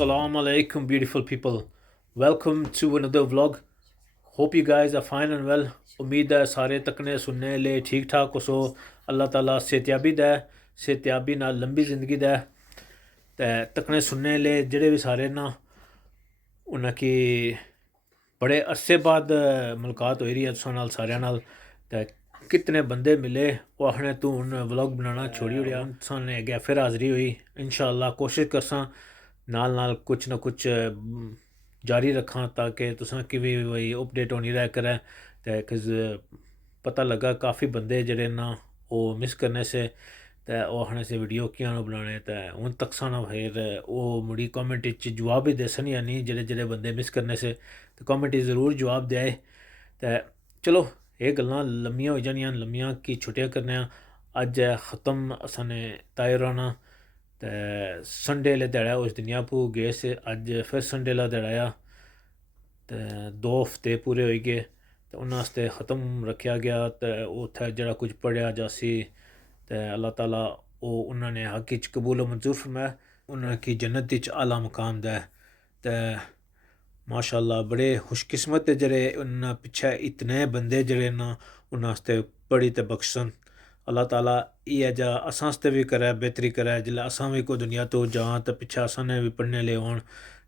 Assalamu alaikum, beautiful people. Welcome to another vlog. Hope you guys are fine and well. امید ہے سارے تکنے سننے لے ٹھیک ٹھاک ہو سو اللہ تعالیٰ صحتیابی دے صحتیابی نال لمبی زندگی دے تے تکنے سننے لے جڑے بھی سارے نا انہاں کی بڑے عرصے بعد ملاقات ہوئی رہی ہے تساں نال سارے نال تے کتنے بندے ملے وہ آخنے تو ہن ولاگ بنانا چھوڑی اڑیا تساں نے اگے پھر حاضری ہوئی انشاءاللہ کوشش کرساں نال نال کچھ نہ کچھ جاری رکھاں تاکہ تساں کی بھی وہی اپڈیٹ ہونی رہ کرے تے پتہ لگا کافی بندے جڑے نا وہ مس کرنے سے تے وہ آخنے سے ویڈیو کیاں نہ بنانے تے ہن تک سا نہ پھر وہ مڑی کامنٹ وچ جواب بھی دسن یا نہیں جڑے جڑے بندے مس کرنے سے تے کامنٹ ضرور جواب دے تے چلو یہ گلاں لمیاں ہو جانیاں لمیاں کی چھٹیاں کرنے اج ختم اساں نے طاہرانہ تے سنڈے لے دیڑا اس دنیا پو گئے سے اج پھر سنڈے لا دیڑایا تے 2 ہفتے پورے ہوئی گئے تے انہاں واسطے ختم رکھیا گیا تے اوتھے جڑا کچھ پڑھیا جاسی تے اللہ تعالیٰ او انہاں نے حق وچ قبول و منظور فرمائے انہاں کی جنت وچ اعلیٰ مقام دے تے ماشاءاللہ بڑے خوش قسمت جڑے انہاں پیچھے اتنے بندے جڑے نا انہاں واسطے پڑھی تے بخشن اللہ تعالیٰ یہ جا اساں واسطے بھی کرے بہتری کرے جلے اساں بھی کوئی دنیا تو جاں تے پیچھے اساں نے بھی پڑھنے لے ہون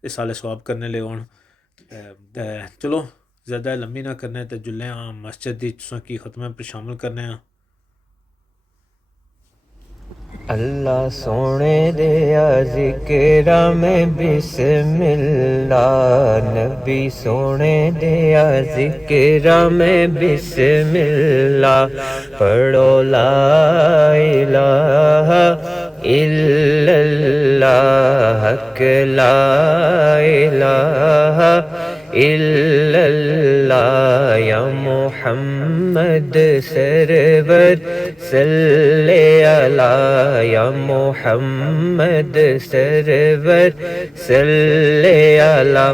رسالے ثواب کرنے لے ہون تے چلو زیادہ لمبی نہ کرنے تے جلے ہاں مسجد دی تساں کی ختمے پر شامل کرنے ہاں اللہ سونے دیا ذکر میں بسم اللہ نبی سونے دیا ذکر میں بسم اللہ پڑھو لا الہ الا اللہ حق لا الہ الا اللہ یا محمد سرور صلی علی یا محمد سرور صلی علی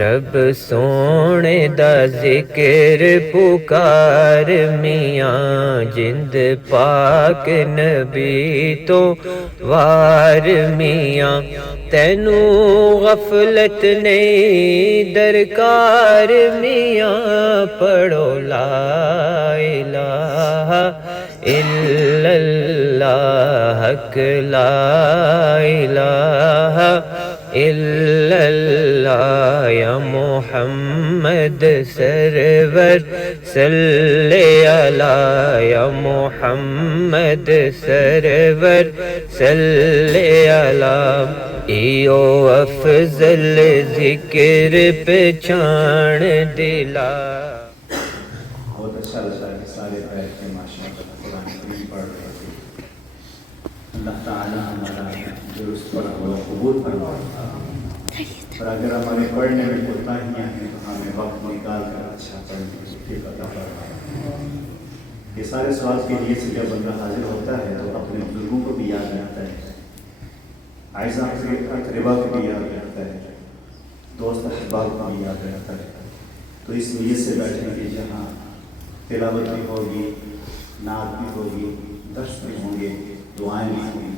رب سونے دا ذکر پکار میاں جند پاک نبی تو وار میاں تینو غفلت نہیں درکار میاں پڑھو لا الہ الا اللہ حق لا الہ الا اللہ یا محمد سرور صلی علی یا محمد سرور صلی علی ایو افضل ذکر پہچان دلا بہت اچھا لگا کہ سارے بیٹھ کے ماشاء اللہ قرآن کریم پڑھ رہے تھے اللہ تعالیٰ ہمارا جو اس پر ہوا قبول فرمائے اور اگر ہمارے پڑھنے میں کوتاہیاں ہیں تو ہمیں وقت نکال کر اچھا پڑھنے کی توفیق عطا فرمائے یہ سارے سوال کے لیے سے جب بندہ حاضر ہوتا ہے تو اپنے بزرگوں کو بھی یاد رہتا ہے عائشہ اقربا کو بھی یاد رہتا ہے دوست احباب کو بھی یاد رہتا ہے تو اس نیت سے بیٹھیں کہ جہاں تلاوت بھی ہوگی نعت بھی ہوگی درس بھی ہوں گے دعائیں بھی ہوں گی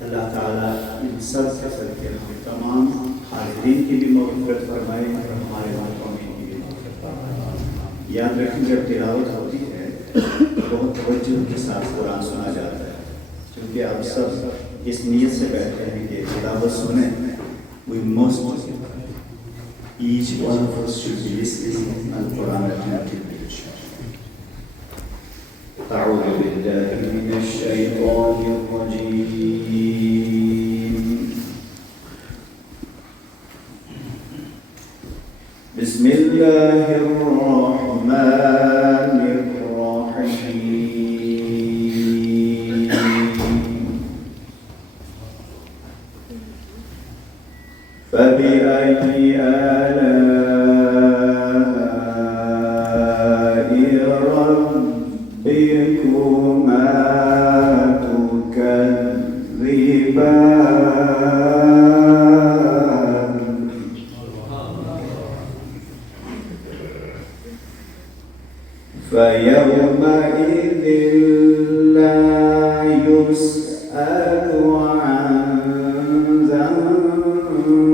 اللہ تعالیٰ ان سب کے صدقے ہم تمام حاضرین کی بھی مغفرت فرمائے اور ہمارے والدین کی بھی مغفرت فرمائے یاد رکھیں جب تلاوت ہوتی ہے بہت توجہ کے ساتھ قرآن سنا جاتا ہے کیونکہ آپ سب اس نیت سے بیٹھتے ہیں کہ تلاوت سنیں we must each one of us should be listening al-Quran attentively. أعوذ بالله من الشيطان الرجيم بسم الله الرحمن الرحيم فبأي آلاء ربكما تكذبان فيومئذ لا يسأل عن ذنب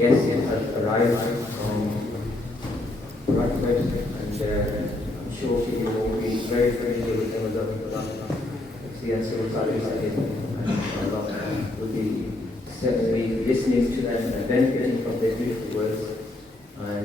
guests have arrived from I'm sure people will be very familiar with them as well. Yes, so will be certainly listening to them and benefiting from their beautiful words. And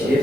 6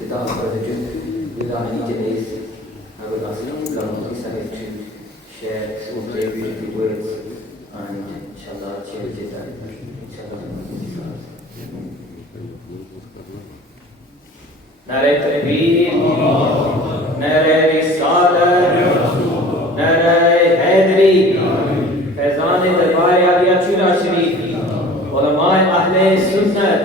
Without further ado, without any delays, I will ask Kiblā Baba Sahib to share some of their beautiful words and inshallah share with them. Inshallah. Nare Takbir, Nare Risalat, Nare Haidari, Faizan Darbar Aliya Chula Sharif, Ulama Ahle Sunnat.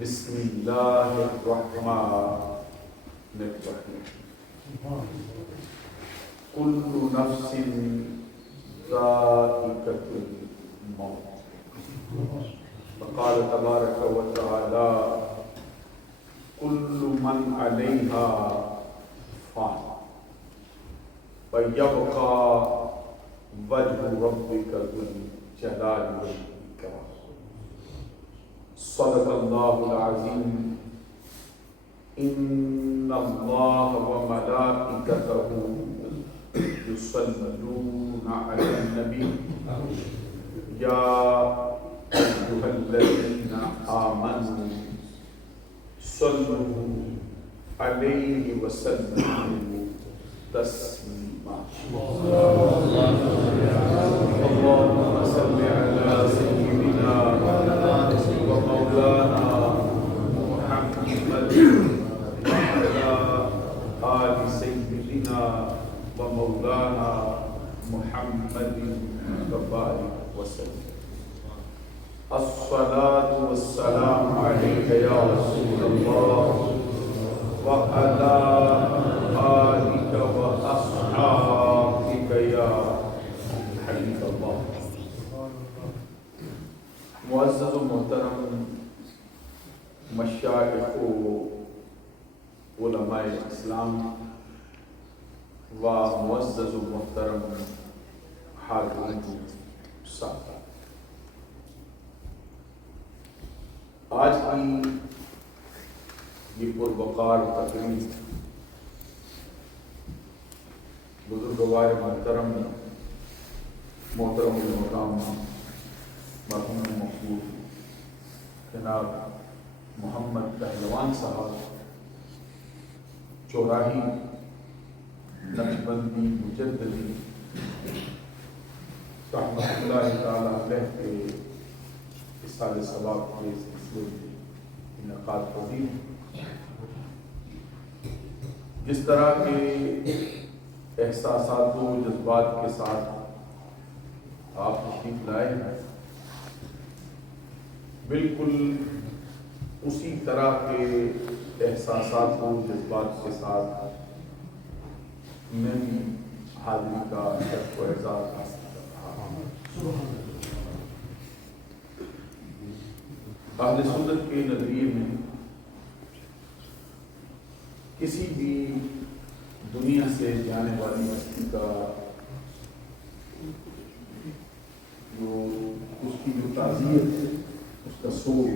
بسم اللہ الرحمن الرحیم کل نفس ذائقۃ الموت وقال تبارک وتعالی کل من علیہا فان ویبقى وجہ ربک ذو الجلال والاکرام صدق اللہ العظیم ان اللہ وملائکتہ یصلون علی النبی یا ایھا الذین آمنوا صلوا علیہ وسلموا تسلیما اللهم صل على سيدنا ومولانا محمد وعلى آل سيدنا ومولانا محمد وبارك وسلم الصلاة والسلام عليك يا رسول الله وعلى آلك وأصحابك يا حبيب الله. معزز و محترم مشائخ و علماء اسلام و معزز و محترم حاضرین صاحب، آج کی یہ پروقار تقریب بزرگوار محترم المقام مرحوم مقبول جناب محمد پہلوان صاحب چوراہی نقشبندی مجددی رحمۃ اللہ تعالی علیہ کے اصحاب ثواب کے سلسلے میں انعقاد پذیر ہیں۔ جس طرح کے احساسات و جذبات کے ساتھ آپ تشریف لائے ہیں، بالکل اسی طرح کے احساسات و جذبات کے ساتھ میں بھی حاضری کا شرف و اعزاز حاصل کر رہا ہوں۔ اہل سنت کے نظریے میں کسی بھی دنیا سے جانے والی ہستی کا جو اس کی جو تعزیت ہے، اس کا سوگ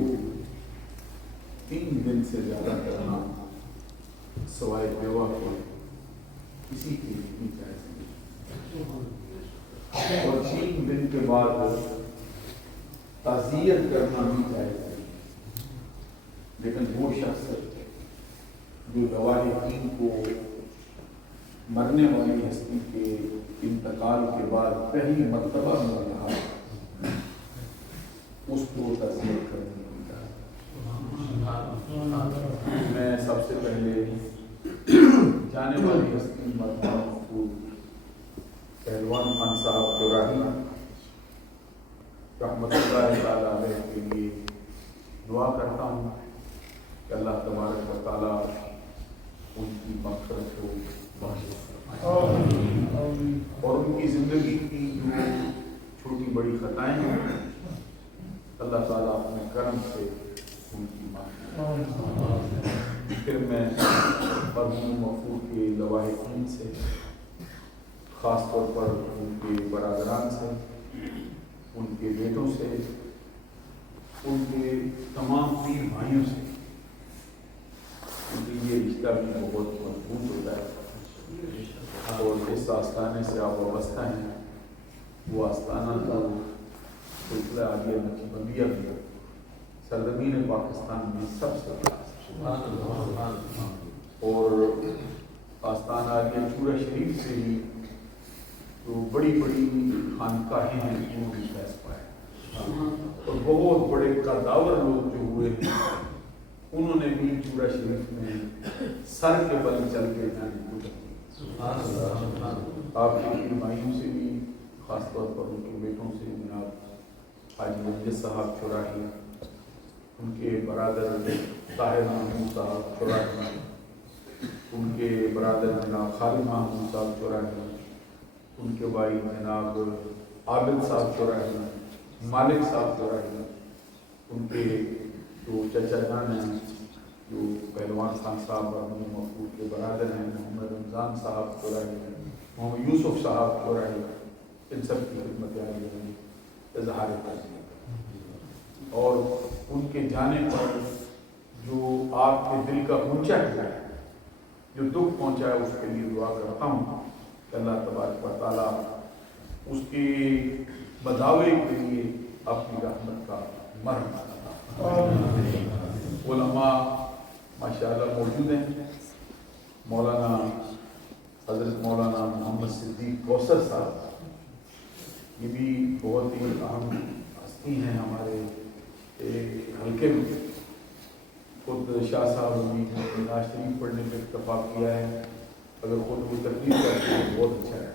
3 دن سے زیادہ کرنا سوائے بیوہ کے کسی کی نہیں جائز نہیں، اور 3 دن کے بعد تعزیت کرنا بھی جائز نہیں، لیکن وہ شخص جو لواحقین کو مرنے والی ہستی کے انتقال کے بعد پہلی مرتبہ مل رہا ہے، اس کو تعزیت کرنی ہوتا ہے۔ میں سب سے پہلے جانے والی ہستی مرحوم پہلوان خان صاحب چوراہی رحمۃ اللہ تعالی علیہ کے لیے دعا کرتا ہوں کہ اللہ تبارک و تعالیٰ ان کی مغفرت کو بخشے اور ان کی زندگی کی جو چھوٹی بڑی خطائیں ہیں اللہ تعالیٰ اپنے کرم سے ان کی معافی۔ پھر میں مرحوم مغفور کے لواحقین سے، خاص طور پر ان کے برادران سے، ان کے بیٹوں سے، ان کے تمام 3 بھائیوں سے، کیونکہ یہ رشتہ بھی بہت مضبوط ہوتا ہے اور اس آستانے سے آپ وابستہ ہیں، وہ آستانہ تو سلسلہ عالیہ نقشبندیہ بھی سرزمین پاکستان میں سب سے بڑا اور آستانہ عالیہ چورا شریف سے ہی جو بڑی بڑی خانقاہیں ہیں وہ بھی فیض پائے، اور بہت بڑے قداور لوگ جو ہوئے ہیں انہوں نے بھی چورا شریف میں سر کے بل چل کے جانے کو آپ کی علمائیوں سے بھی، خاص طور پر ان کے بیٹوں سے، جناب حاجی مجد صاحب چوراہی، ان کے برادر طاہر محمود صاحب چوراہی، ان کے برادر جناب خالد محمود صاحب چوراہی، ان کے بھائی جناب عابد صاحب چوراہی، مالک صاحب چوراہی، ان کے جو چچا جان ہیں جو پہلوان خان صاحب اور محمود کے برادر ہیں محمد رمضان صاحب چوراہی، محمد یوسف صاحب چوراہی، ان سب کی خدمت عالیہ میں اظہار تعزیت، اور ان کے جانے پر جو آپ کے دل کا پہنچا ہے، جو دکھ پہنچا ہے، اس کے لیے دعا کرتا ہوں کہ اللہ تبارک و تعالیٰ اس کے بداوے کے لیے اپنی رحمت کا مرحم عطا فرمائے۔ علماء ماشاءاللہ موجود ہیں، مولانا حضرت مولانا محمد صدیق کوثر صاحب، یہ بھی بہت ہی اہم ہستی ہیں ہمارے حلقے میں، خود شاہ صاحب نے نواز شریف پڑھنے پہ اتفاق کیا ہے، اگر خود وہ تکلیف کرتے ہیں بہت اچھا ہے۔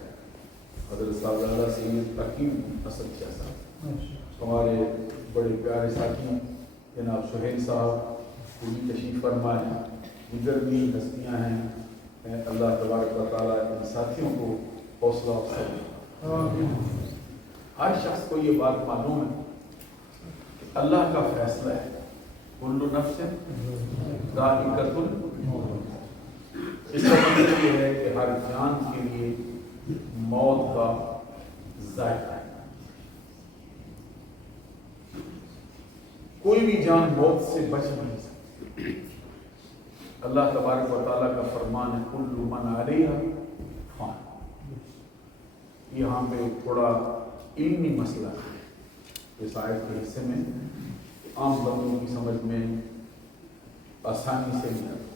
حضرت صاحب سید حکیم اسد شاہ صاحب، ہمارے بڑے پیارے ساتھی جناب سہیل صاحب وہ بھی تشریف فرما ہیں، دیگر بھی ہستیاں ہیں، اللہ تبارک و تعالیٰ ان ساتھیوں کو حوصلہ افزائی۔ ہر شخص کو یہ بات معلوم ہے کہ اللہ کا فیصلہ ہے، کل نفس ذائقۃ الموت، اس کا مطلب یہ ہے کہ ہر جان کے لیے موت کا ذائقہ ہے، کوئی بھی جان موت سے بچ نہیں سکتی۔ اللہ تبارک و تعالیٰ کا فرمان ہے کل من علیہا فان۔ یہاں پہ تھوڑا علمی مسئلہ ہے اس آیت کے حصے میں، عام بندوں کی سمجھ میں آسانی سے نہیں آتا۔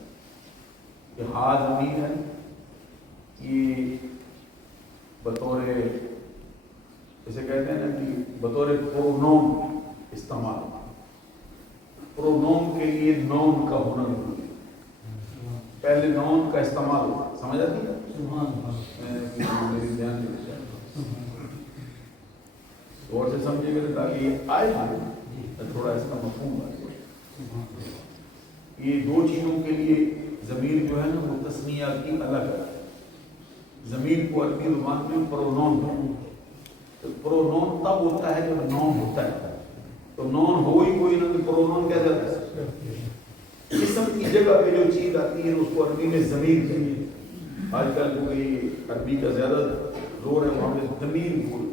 یہ ہا ضمیر ہے، یہ بطور جیسے کہتے ہیں نا کہ بطور پرونون استعمال ہوتا ہے، پرونون کے لیے نون کا ہونا ضروری ہے، پہلے نون کا استعمال ہوتا ہے، سمجھ آتی ہے؟ میری دھیان دے غور سے سمجھے گا تاکہ یہ آئے تھوڑا اس کا مفہوم ہے۔ یہ دو چیزوں کے لیے ضمیر جو ہے نا وہ تسنیہ کی الگ ہے۔ ضمیر کو عربی زبان میں پرونون ہے، پرونون تب ہوتا ہے جب نون ہوتا ہے، تو نون ہو ہی کوئی نہ تو پرونون کہہ جاتا ہے۔ اسم کی جگہ پہ جو چیز آتی ہے اس کو عربی میں ضمیر کہتے ہیں۔ آج کل کوئی عربی کا زیادہ زور ہے وہاں پہ ضمیر بول،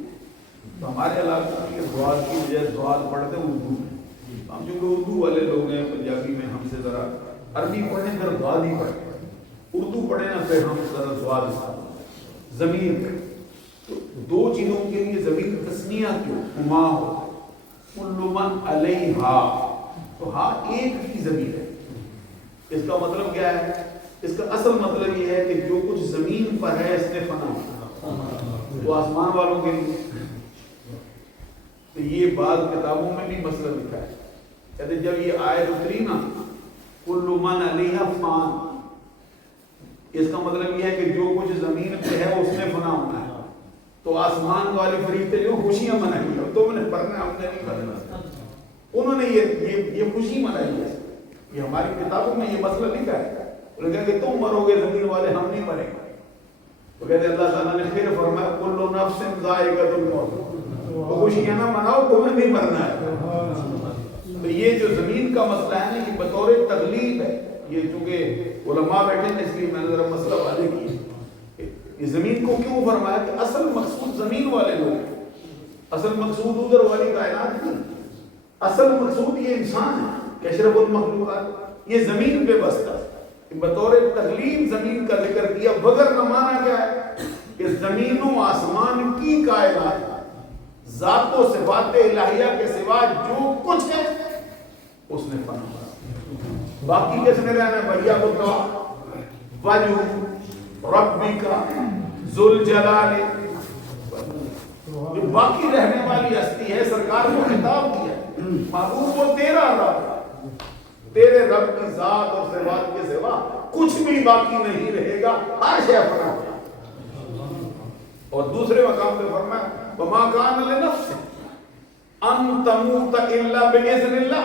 تو ہمارے علاقے میں زوال کی وجہ زوال پڑھتے ہیں اردو میں، ہم جو اردو والے لوگ ہیں پنجابی میں ہم سے ذرا عربی پڑھیں پھر زوال ہی پڑھیں، اردو پڑھیں نا پھر ہم ذرا زوال ضمیر۔ تو دو چیزوں کے لیے ضمیر تسنیہ کیوں ہما ہو، کل من علیہا، تو ہاں ایک ہی ضمیر ہے۔ اس کا مطلب کیا ہے؟ اس کا اصل مطلب یہ ہے کہ جو کچھ زمین پر ہے اس نے فنا ہونا، تو آسمان والوں کے لیے تو یہ بعض کتابوں میں بھی مسئلہ لکھا ہے، کہتے جب یہ آیت اتری نا کل من علیہا فان، اس کا مطلب یہ ہے کہ جو کچھ زمین پہ ہے اس نے فنا ہونا ہے، تو آسمان والے فرشتے جو خوشیاں منائی ہیں تم نے پڑھنا ہم نے نہیں پڑھنا، انہوں نے یہ خوشی منائی ہے۔ یہ ہماری کتابوں میں یہ مسئلہ لکھا ہے، انہوں نے کہا کہ تم مرو گے زمین والے، ہم نہیں مریں گے، تو کہتے اللہ تعالیٰ نے پھر فرمایا کل نفس ذائقۃ الموت، تو خوشیاں نہ مناؤ تمہیں نہیں مرنا ہے۔ تو یہ جو زمین کا مسئلہ ہے نا یہ بطور تغلیب ہے، یہ چونکہ علماء بیٹھے ہیں اس لیے میں نے ذرا مسئلہ واضح کیا، یہ زمین کو کیوں فرمایا کہ اصل مقصود زمین والے لوگ ہیں، اصل مقصود ادھر والی کائنات نہیں، اصل مقصود یہ انسان ہے کہ اشرف المخلوقات، یہ زمین پہ بستا ہے، بطور تغلیب زمین کا ذکر کیا، بغیر نہ مانا کیا ہے کہ زمین و آسمان کی کائنات ذات و صفات الہیہ کے سوا جو کچھ ہے اس نے فنا ہوا، باقی کس نے رہنا ہے؟ بھیا بتا وجہ ربی کا ذل جلال، جو باقی رہنے والی ہستی ہے سرکار کو خطاب کیا محبوب وہ تیرا رب ہے، تیرے رب کی ذات اور صفات کے سوا کچھ بھی باقی نہیں رہے گا، ہر شے فنا ہوگا۔ اور دوسرے مقام پہ فرمایا وما کان لنفس ان تموت الا باذن اللہ،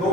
2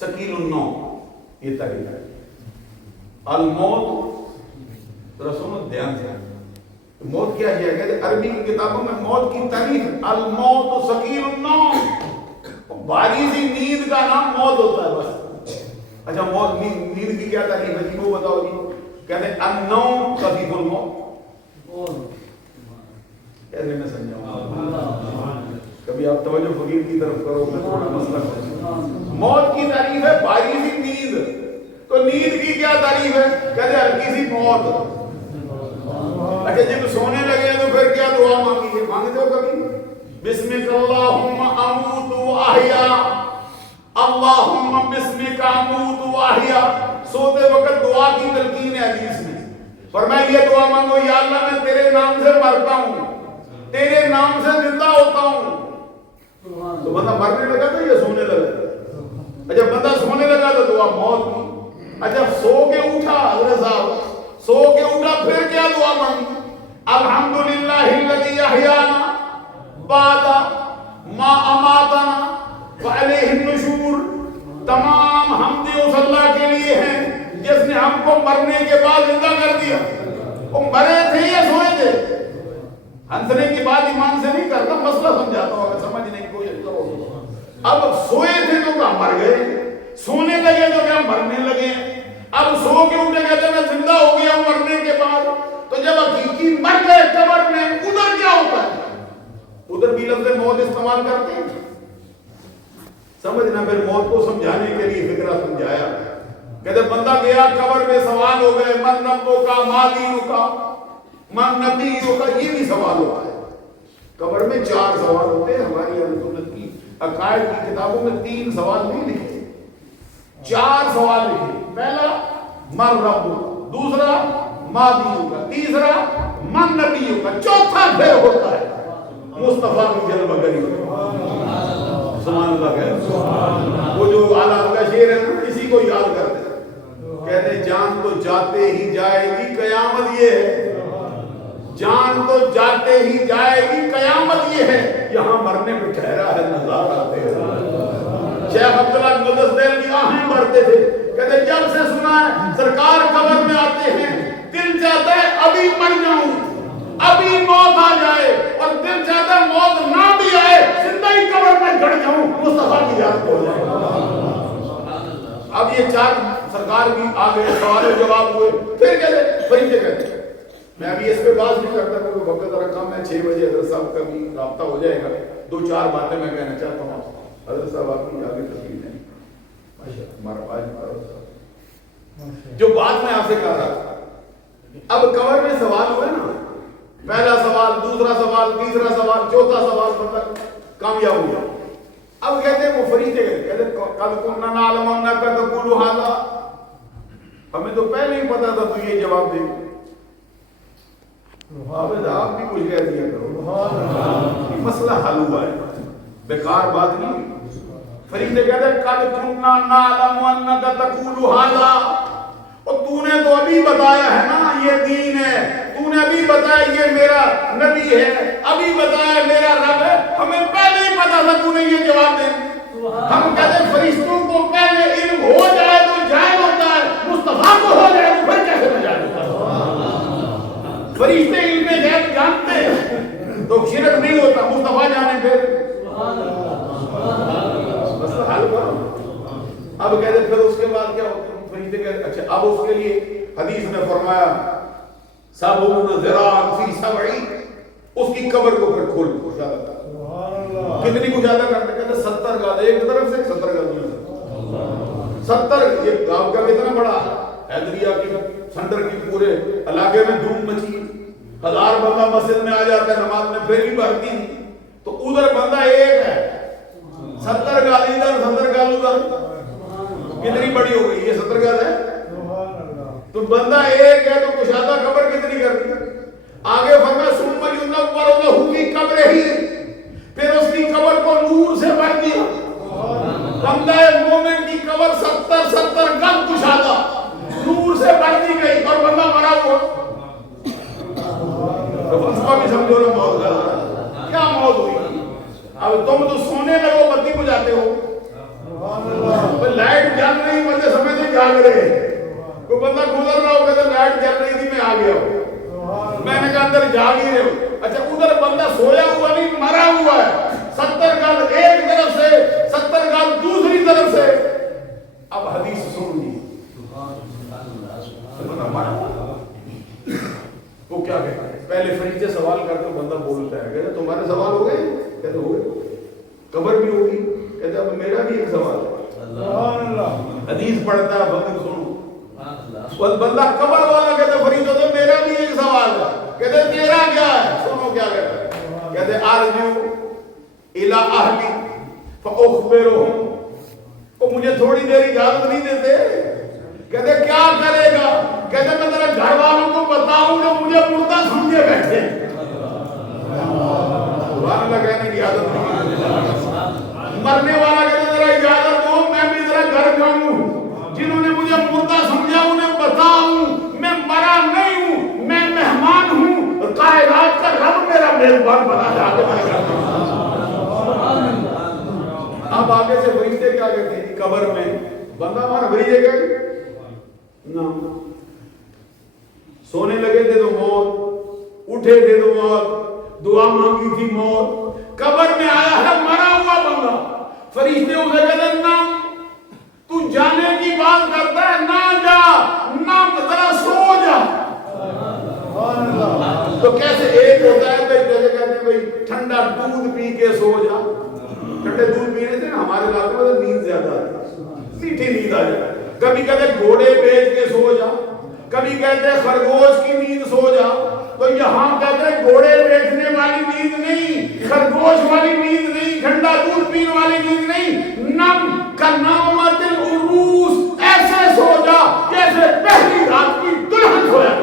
سکیل النوم، یہ تعریف ہے الموت. ذرا سنو دھیان سے، موت کیا ہے؟ کہتے عربی کی کتابوں میں موت کی تعریف الموت سکیل النوم، بھاری سی نیند کا نام موت ہوتا ہے بس. اچھا موت نیند کی کیا تعریف ہے جی وہ بتاؤ جی. کہتے ہیں النوم خفیف الموت. کیسے میں سمجھاؤں؟ کبھی آپ توجہ فقیر کی طرف کرو، میں تھوڑا مسئلہ کروں. موت کی تعریف ہے بھاری سی نیند، تو نیند کی کیا تعریف ہے؟ کہتے ہیں ہلکی سی موت. اچھا جب سونے لگے تو پھر کیا دعا مانگی ہے؟ مانگتے ہو کبھی بسمک اللہم اموت و احیا، اللہم بسمک اموت و احیا. سوتے وقت دعا کی تلقین ہے حدیث میں. فرمایا یہ دعا مانگو، یا اللہ میں تیرے نام سے مرتا ہوں، تیرے نام سے زندہ ہوتا ہوں. تو بندہ مرنے لگا تھا یا سونے لگا؟ اچھا بندہ سونے لگا تو دعا موت کی. اچھا سو کے اٹھا حضرت صاحب، سو کے اٹھا پھر کیا دعا مانگی؟ الحمدللہ الذی احیانا بعد ما اماتنا وعلیہ النشور. تمام حمد اس اللہ کے لیے ہیں جس نے ہم کو مرنے کے بعد زندہ کر دیا. وہ مرے تھے یا سوئے تھے؟ ہنسنے کی بات ایمان سے نہیں کرتا، مسئلہ سمجھاتا ہوں اگر سمجھنے کی کوشش کرو. اب سوئے تھے تو کیا مر گئے، سونے لگے تو کیا مرنے لگے. اب سو کے اٹھے کہتے میں زندہ ہو گیا ہوں مرنے کے بعد. تو جب حقیقی مر گئے قبر میں، ادھر کیا ہوتا ہے؟ ادھر بھی لفظ موت استعمال کرتے ہیں. سمجھنا پھر موت کو سمجھانے کے لیے فکرہ سمجھایا. کہتے بندہ گیا قبر میں، سوال ہو گئے من ربوں کا، ما دینوں کا، من نبیوں کا. یہ بھی سوال ہوتا ہے قبر میں. 4 سوال ہوتے ہیں. ہماری اہل سنت کی عقائد کی کتابوں میں 3 سوال نہیں لکھے، 4 سوال لکھے. پہلا من رب، دوسرا ما دینوں کا، تیسرا من نبیوں کا، چوتھا پھر ہوتا ہے مصطفیٰ کی جلوہ گری. سبحان اللہ کہہ. وہ جو اعلیٰ کا شعر ہے نا، اسی کو یاد کرتے ہیں. کہتے ہیں جان تو جاتے ہی جائے گی قیامت یہ ہے، جان تو جاتے ہی جائے گی قیامت یہ ہے، یہاں مرنے پہ ٹھہرا ہے نظارہ تیرا. شیخ عبداللہ مدثر بھی آہیں مرتے تھے. کہتے جب سے سنا ہے سرکار قبر میں آتے ہیں، دل چاہتا ہے ابھی مر جاؤں، ابھی موت آ جائے، اور دل چاہتا ہے موت نہ بھی آئے، زندہ ہی قبر میں گڑ جاؤں، مصطفیٰ کی یاد ہو جائے. اب یہ 4 سرکار بھی آگے سوال و جواب ہوئے. پھر کہتے فرشتے کہتے ہیں، میں ابھی اس پہ بات نہیں کرتا کیونکہ وقت ذرا کم ہے. 6 بجے حضرت صاحب کا بھی رابطہ ہو جائے گا. 2-4 باتیں میں کہنا چاہتا ہوں. حضرت صاحب آپ کی آگے تشریف نہیں، جو بات میں آپ سے کہہ رہا تھا. اب قبر میں سوال ہوئے نا، پہلا سوال، دوسرا سوال، تیسرا سوال، چوتھا سوال، مطلب کامیاب ہوا. اب کہتے ہیں وہ فرشتے کہتے قد كنا نعلم انك تقول هذا، ہمیں تو پہلے ہی پتا تھا تو یہ جواب دے. آپ بھی کچھ کہہ دیا کرو، مسئلہ حل ہوا ہے، بیکار بات نہیں. فرشتے کہتے ہیں قد كنا نعلم انك تقول هذا، اور تو نے تو ابھی بتایا ہے نا یہ دین ہے، تو نے ابھی بتایا یہ میرا نبی ہے، ابھی بتایا میرا رب ہے، ہمیں پہلے ہی پتا تھا تو نے یہ جواب دے. ہم کہتے ہیں فرشتوں کو پہلے علم ہو جائے تو جائز ہوتا ہے، مصطفیٰ کو ہو جائے تو پھر کیسے نہ جائز ہوتا ہے. فرشتے علم غیب جانتے ہیں تو شرک نہیں ہوتا، مصطفیٰ جانے پھر مسئلہ حل کرو. اب کہتے ہیں پھر اس کے بعد کیا ہوتا ہے؟ فرشتے کہتے ہیں اچھا اب اس کے لیے حدیث میں فرمایا سبعون ذراعا فی سبعین، اس کی قبر کو پھر کھول کشادہ کرتا. کتنی کشادہ کرتے؟ کہتے 70 گز ایک طرف سے، 70 گز دوسری طرف. 70 یہ گاؤں کا کتنا بڑا حیدریہ کی سنٹر کی پورے علاقے میں دھوم مچی، 1000 بندہ مسجد میں آ جاتا ہے نماز میں، پھر بھی بھرتی نہیں. تو ادھر بندہ ایک ہے، 70 گز ادھر، 70 گز ادھر، کتنی بڑی ہو گئی؟ یہ 70 گز ہے. تو بندہ ایک ہے تو کشادہ قبر کتنی کرتی ہے؟ آگے فرمایا ثم ينور له فی قبرہ، پھر اس کی قبر کو نور سے بھر دیا. بندہ مومن کی قبر 70 گز کشادہ نور سے بھر دی گئی اور بندہ مرا ہوا. تو فلسفہ بھی سمجھو نا موت کا کیا موت ہوئی. اب تم تو سونے لگو بتی بجاتے ہو، لائٹ جل رہی بندے سمجھتے جاگ رہے. کوئی بندہ گزر رہا ہو کہتے لائٹ جل رہی تھی میں آ گیا ہوں. میں نے کہا اندر جاگ ہی رہے ہو. اچھا ادھر بندہ سویا ہوا نہیں مرا ہوا ہے. 70 گز ایک طرف سے 70 گز دوسری طرف سے. اب حدیث سن لی. وہ کیا کہتا ہے پہلے فرشتے سوال کرتے بندہ بولتا ہے کہتے تمہارے سوال ہو گئے کہتے ہو گئے. قبر بھی ہوگی کہتے اب میرا بھی ایک سوال ہے. حدیث پڑھتا ہے بندہ سنو. بندہ قبر والا کہتے فرشتوں تو میرا بھی ایک سوال ہے. کہتے تیرا کیا ہے سنو کیا کہتا ہے. کہتے ارجو الی اہلی فاخبرہم. وہ مجھے تھوڑی دیر اجازت نہیں دیتے. کہتے کیا کرے گا. کہتے میں تیرے گھر والوں کو بتاؤں کہ مجھے مردہ سمجھے بیٹھے. سبحان اللہ کہنے کی عادت نہیں. مرنے والا کہتے ذرا اجازت دو میں بھی ذرا گھر جاؤں. جنہوں نے مجھے مردہ سمجھا انہیں بتاؤں میں مرا نہیں ہوں میں مہمان ہوں. کائنات کا رب میرا میزبان بنا جا کے. اب آگے سے فرشتے کیا کہتے ہیں قبر میں بندہ ہمارا بھیجے گا نہ. سونے لگے تھے تو موت, اٹھے تھے تو موت, دعا مانگی تھی موت. قبر میں آیا ہے مرا ہوا بندہ. فرشتے اسے کہتے ہیں نہ تو جانے کی بات کرتا ہے نہ جا نہ ذرا سو جا. تو کیسے ایک ہوتا ہے بھائی جیسے کہتے ہیں بھائی ٹھنڈا دودھ پی کے سو جا. ٹھنڈے دودھ پینے سے نا ہمارے علاقے میں نیند زیادہ آتی ہے, میٹھی نیند آ جائے. کبھی کہتے ہیں گھوڑے بیچ کے سو جا, کبھی کہتے ہیں خرگوش کی نیند سو جا. تو یہاں کہتے ہیں گھوڑے بیچنے والی نیند نہیں, خرگوش والی نیند نہیں, ٹھنڈا دودھ پینے والی نیند نہیں. نم کنامت العروس, ایسے سو جا جیسے پہلی رات کی دلہن سویا.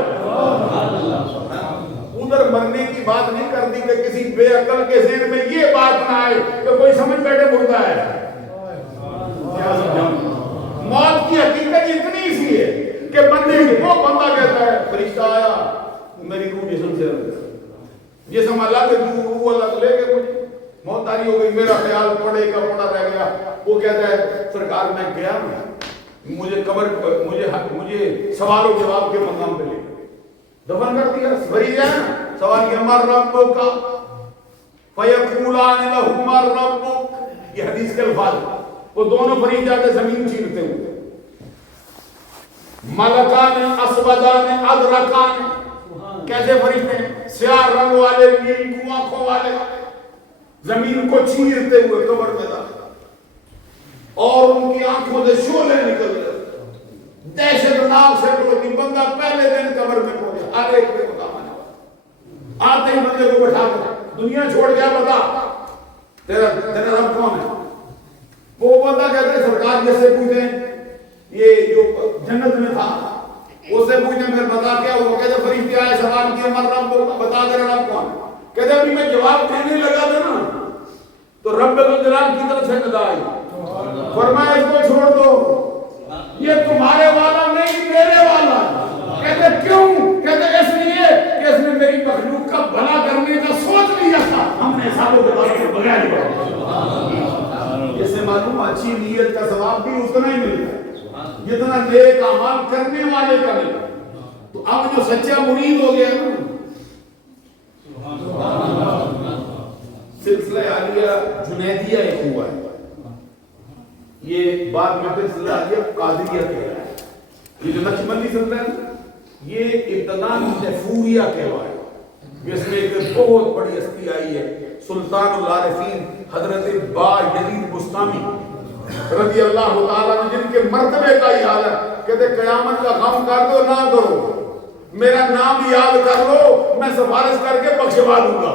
ادھر مرنے کی بات نہیں کرتی کہ کسی بے عقل کے ذہن میں یہ بات نہ آئے کہ کوئی سمجھ بیٹھے مردہ ہے. موت کی حقیقت اتنی سی ہے کہ بندے وہ بندہ کہتا ہے فرشتہ آیا میری روح جسم سے جسم اللہ کے روح اللہ لے کے مجھے موت تاری ہو گئی. میرا خیال پڑے گا پڑا رہ گیا. وہ کہتا ہے سرکار میں گیا مجھے قبر مجھے سوال و جواب کے مقام پہ لے دفن کر دیا. بری ہے سوال کیا مر ربک فیقولان لہ مر ربک. یہ حدیث کے الفاظ. وہ دونوں فرشتے آتے زمین چیرتے ہوئے. ملکان اسودان ادرکان. کیسے فرشتے ہیں سیاہ رنگ والے نیلی آنکھوں والے زمین کو چیرتے ہوئے قبر میں داخل, اور ان کی آنکھوں سے شعلے نکل رہے. دہشت ناک سے پڑتی. بندہ پہلے دن قبر میں پہنچا ہر ایک پہ مقام آنے والا. آتے ہی بندے کو بٹھا کر دنیا چھوڑ گیا بتا تیرا رب کون ہے. وہ بندہ کہتے ہیں سرکار جس سے پوچھیں یہ جو جنت میں تھا اس سے پوچھیں پھر بتا کیا ہوا. کہتے فرشتے آئے سوال کیا مر رب بتا تیرا رب کون. کہتے ابھی میں جواب دینے لگا تھا نا تو رب الجلال کی طرف سے ندا آئی. فرمایا اس کو چھوڑ دو یہ تمہارے والا نہیں میرے والا. کہتے کیوں. کہتے اس لیے کہ اس نے میری مخلوق کا بھلا کرنے کا سوچ لیا تھا. ہم نے سالوں کے بعد بغیر جس سے معلوم اچھی نیت کا ثواب بھی اتنا ہی ملتا ہے جتنا نیک اعمال کرنے والے کا ملتا ہے. تو اب جو سچا مرید ہو گیا نا سلسلہ عالیہ جنیدیہ ایک ہوا ہے. یہ بعد میں پھر سلسلہ عالیہ قادریہ کہلایا ہے. یہ جو نقشبندی سلسلہ ہے یہ ابتداء تیفوریہ کہلایا ہے. جس میں ایک بہت بڑی ہستی آئی ہے سلطان العارفین حضرت با یزید بستامی رضی اللہ تعالیٰ عنہ, جن کے مرتبے کا ہی حال ہے. کہتے قیامت کا غم کر دو نہ کرو میرا نام یاد کر لو میں سفارش کر کے بخشوا دوں گا.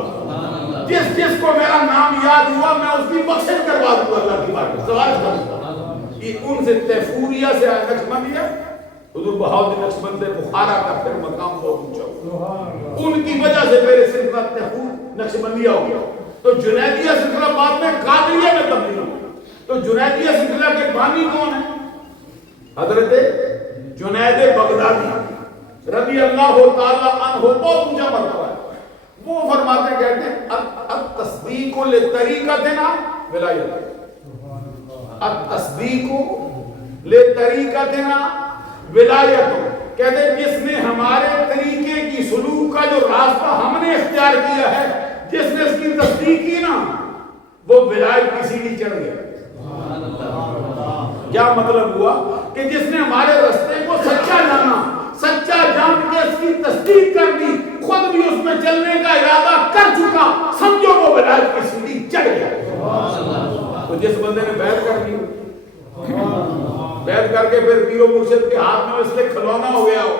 جس جس کو میرا نام یاد ہوا میں اس کی بخشش کروا دوں گا. اللہ کی بات سفارش کر دوں گا. یہ ان سے تیفوریہ سے نقشبندیہ حضور بہاؤالدین نقشبند بخارا کا پھر مقام بہت اونچا ہوا. ان کی وجہ سے میرے سلسلہ تیفور نقشبندیہ ہو گیا. تو جنیدیہ سلسلہ بعد میں قادریہ میں تبدیل ہوا. تو جنیدیہ سلسلہ کے بانی کون ہیں؟ حضرت جنید بغدادی رضی اللہ تعالی عنہ. بہت اونچا مرتبہ ہے. وہ فرماتے کہتے ہیں التصدیق لطریقتنا ولایت. التصدیق لے طریقتنا ولایت، کہتے ہیں جس نے ہمارے طریقے کی سلوک کا جو راستہ ہم نے اختیار کیا ہے، جس نے اس کی تصدیق کی نا، وہ ولایت کی سیڑھی چڑھ گیا۔ کیا مطلب ہوا کہ جس نے ہمارے راستے کو سچا جانا، سچا جان کے اس کی تصدیق کر دی، خود بھی اس میں چلنے کا ارادہ کر چکا، سمجھو وہ ولایت کی سیڑھی چڑھ گیا۔ تو جس بندے نے بیعت کر دی، بیعت کر کے پھر پیر و مرشد کے ہاتھ میں اس لیے کھلونا ہو گیا ہو،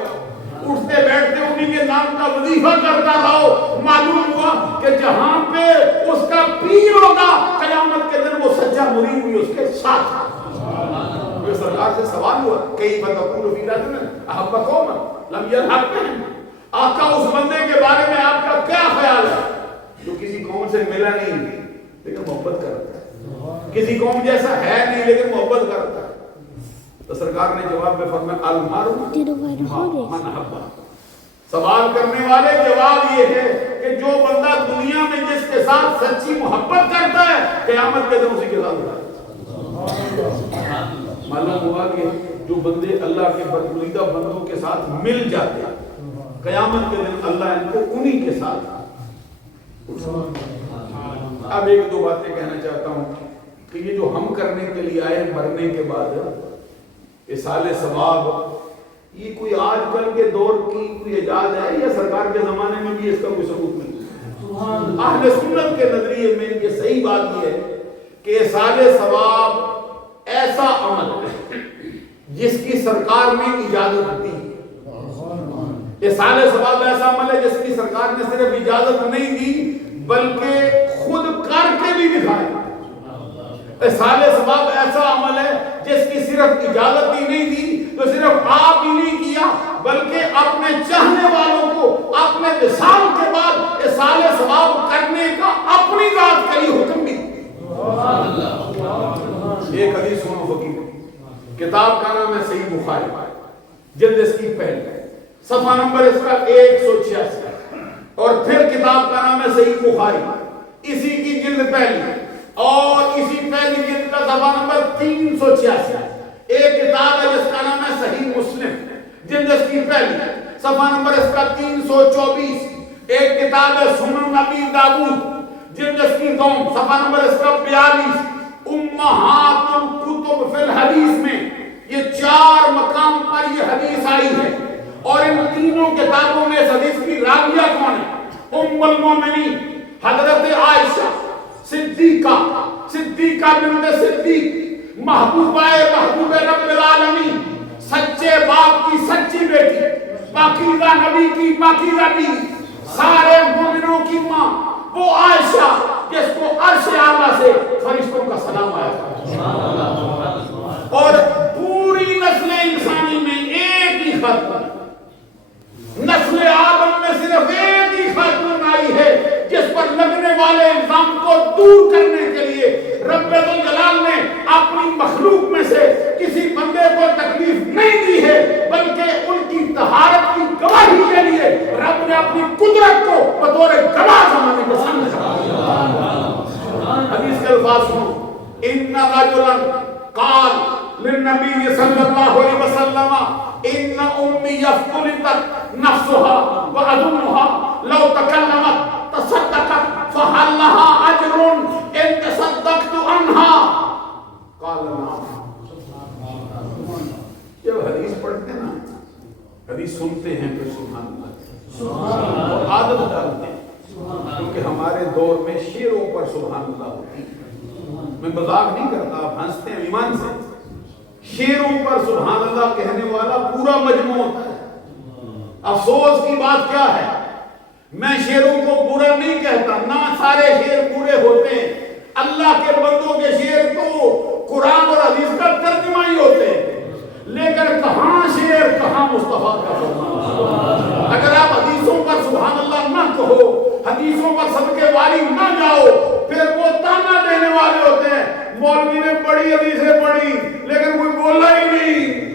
اٹھتے بیٹھتے انہی کے نام کا وظیفہ کرتا رہو، معلوم ہوا کہ جہاں پہ اس کا پیر ہوگا قیامت کے دن وہ سچا مرید بھی اس کے ساتھ۔ پھر سرکار سے سوال ہوا کئی فتقول فی رجل احب قوما لم یلحق بہم، آقا اس بندے کے بارے میں آپ کا کیا خیال ہے جو کسی قوم سے ملا نہیں لیکن محبت کرتا ہے، کسی قوم جیسا ہے نہیں لیکن محبت کرتا ہے؟ تو سرکار نے جواب میں فرمایا المرء من احب۔ سوال کرنے والے جواب یہ ہے کہ جو بندہ دنیا میں جس کے ساتھ سچی محبت کرتا ہے قیامت کے دن اسی کے ساتھ ہوتا ہے۔ معلوم ہوا کہ جو بندے اللہ کے برگزیدہ بندوں کے ساتھ مل جاتے ہیں قیامت کے دن اللہ ان کو انہی کے ساتھ۔ اب ایک دو باتیں کہنا چاہتا ہوں کہ یہ جو ہم کرنے کے لیے آئے مرنے کے بعد اصال ثواب، یہ کوئی آج کل کے دور کی کوئی ایجاد ہے یا سرکار کے زمانے میں بھی اس کا کوئی ثبوت نہیں؟ اہل سنت کے نظریے میں یہ صحیح بات یہ ہے کہ اصال ثواب ایسا عمل ہے جس کی سرکار نے اجازت دی۔ اصال ثواب ایسا عمل ہے جس کی سرکار نے صرف اجازت نہیں دی بلکہ خود کر کے بھی دکھایا۔ اصال ثواب ایسا عمل ہے جس کی صرف اجازت ہی نہیں دی تو صرف آپ ہی نہیں کیا بلکہ اپنے چاہنے والوں کو اپنے وصال کے بعد اصال ثواب کرنے کا اپنی ذات کا ہی حکم بھی۔ ایک حدیث سنو فقیر، کتاب کا نام ہے صحیح بخاری، جلد اس کی پہلی، صفحہ نمبر اس کا 186، اور پھر کتاب کا نام ہے صحیح بخاری، اسی کی جلد پہلی اور اسی پہلی جلد کا صفحہ نمبر 386۔ ایک کتاب ہے جس کا نام ہے صحیح مسلم، جلد اس کی پہلی، صفحہ نمبر اس کا 324۔ ایک کتاب ہے سنن ابی داؤد، جلد اس کی دوم، صفحہ نمبر اس کا 42۔ امہات الکتب فی الحدیث میں یہ 4 مقام پر یہ حدیث آئی ہے، اور ان تینوں کتابوں میں اس حدیث کی راویہ کون ہے؟ ام المومنین حضرت عائشہ صدیقہ بنت صدیق، محبوب رب العالمین، سچے باپ کی سچی بیٹی، پاکیزہ نبی کی پاکیزہ بیوی، سارے مومنوں کی ماں، وہ عائشہ جس کو عرش اعلیٰ سے فرشتوں کا سلام آیا تھا، اور پوری نسل انسانی میں ایک ہی خاتون، نسل آدم میں صرف ایک ہی خاتون آئی ہے جس پر لگنے والے الزام کو دور کرنے کے لیے رب الجلال نے اپنی مخلوق میں سے کسی بندے کو تکلیف نہیں دی ہے بلکہ ان کی طہارت کی گواہی کے لیے رب نے اپنی قدرت کو بطور گواہ زمانے کے سامنے رکھا۔ حدیث کے الفاظ سنو، ان رجلا قال للنبی صلی اللہ علیہ وسلم ان امی یفتلتت نفسها واظنها لو تکلمت تصدقت فهل لها اجر ان تصدقت عنها؟ قال نعم۔ جب حدیث پڑھتے ہیں نا، حدیث سنتے ہیں پھر سبحان اللہ اور عادت ڈالتے ہیں، کیونکہ ہمارے دور میں شعروں پر سبحان اللہ ہوتی ہے۔ میں مذاق نہیں کرتا، آپ ہنستے ہیں ایمان سے، شعروں پر سبحان اللہ کہنے والا پورا مجموعہ ہوتا ہے۔ افسوس کی بات کیا ہے، میں شعروں کو برا نہیں کہتا، نہ سارے شعر برے ہوتے ہیں، اللہ کے بندوں کے شعر تو قرآن اور حدیث کا ترجمہ ہی ہوتے ہیں، لیکن کہاں شعر کہاں مصطفیٰ کا فرمان۔ اگر آپ حدیثوں پر سبحان اللہ نہ کہو، حدیثوں پر صدقے واری نہ جاؤ، پھر وہ تانا دینے والے ہوتے ہیں، مولوی نے بڑی حدیثیں پڑھی لیکن کوئی بولا ہی نہیں،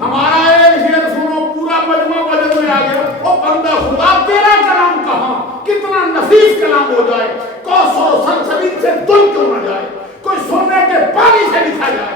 ہمارا ایک شعر سنو پورا مجمع وجد میں آ گیا۔ او بندہ خدا، تیرا کلام کہاں، کتنا نفیس کلام ہو جائے، کوثر و سلسبیل سے دل کیوں نہ جائے، کوئی سونے کے پانی سے لکھا جائے،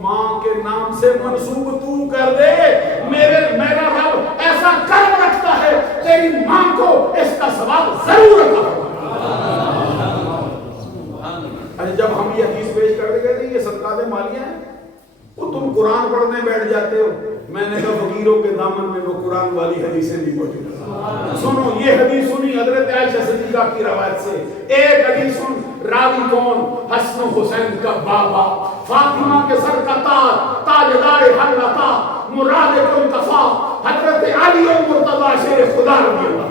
ماں کے نام سے منسوب تو کر دے، میرا رب ایسا کرم رکھتا ہے تیری ماں کو اس کا ثواب ضرور عطا فرمائے۔ جب ہم یہ حدیث پیش کر دے گئے یہ صدقات مالیہ ہیں، وہ تم قرآن پڑھنے بیٹھ جاتے ہو، میں نے کہا فقیروں کے دامن میں وہ قرآن والی حدیثیں نہیں موجود۔ سنو یہ حدیث سنی حضرت عائشہ صدیقہ کی روایت سے، ایک حدیث سن، راوی کون؟ حسن و حسین کا بابا، فاطمہ کے سر کا تاج، تاجدار حلتا، مراد کنتفا، حضرت علی المرتضی شیر خدا رضی اللہ۔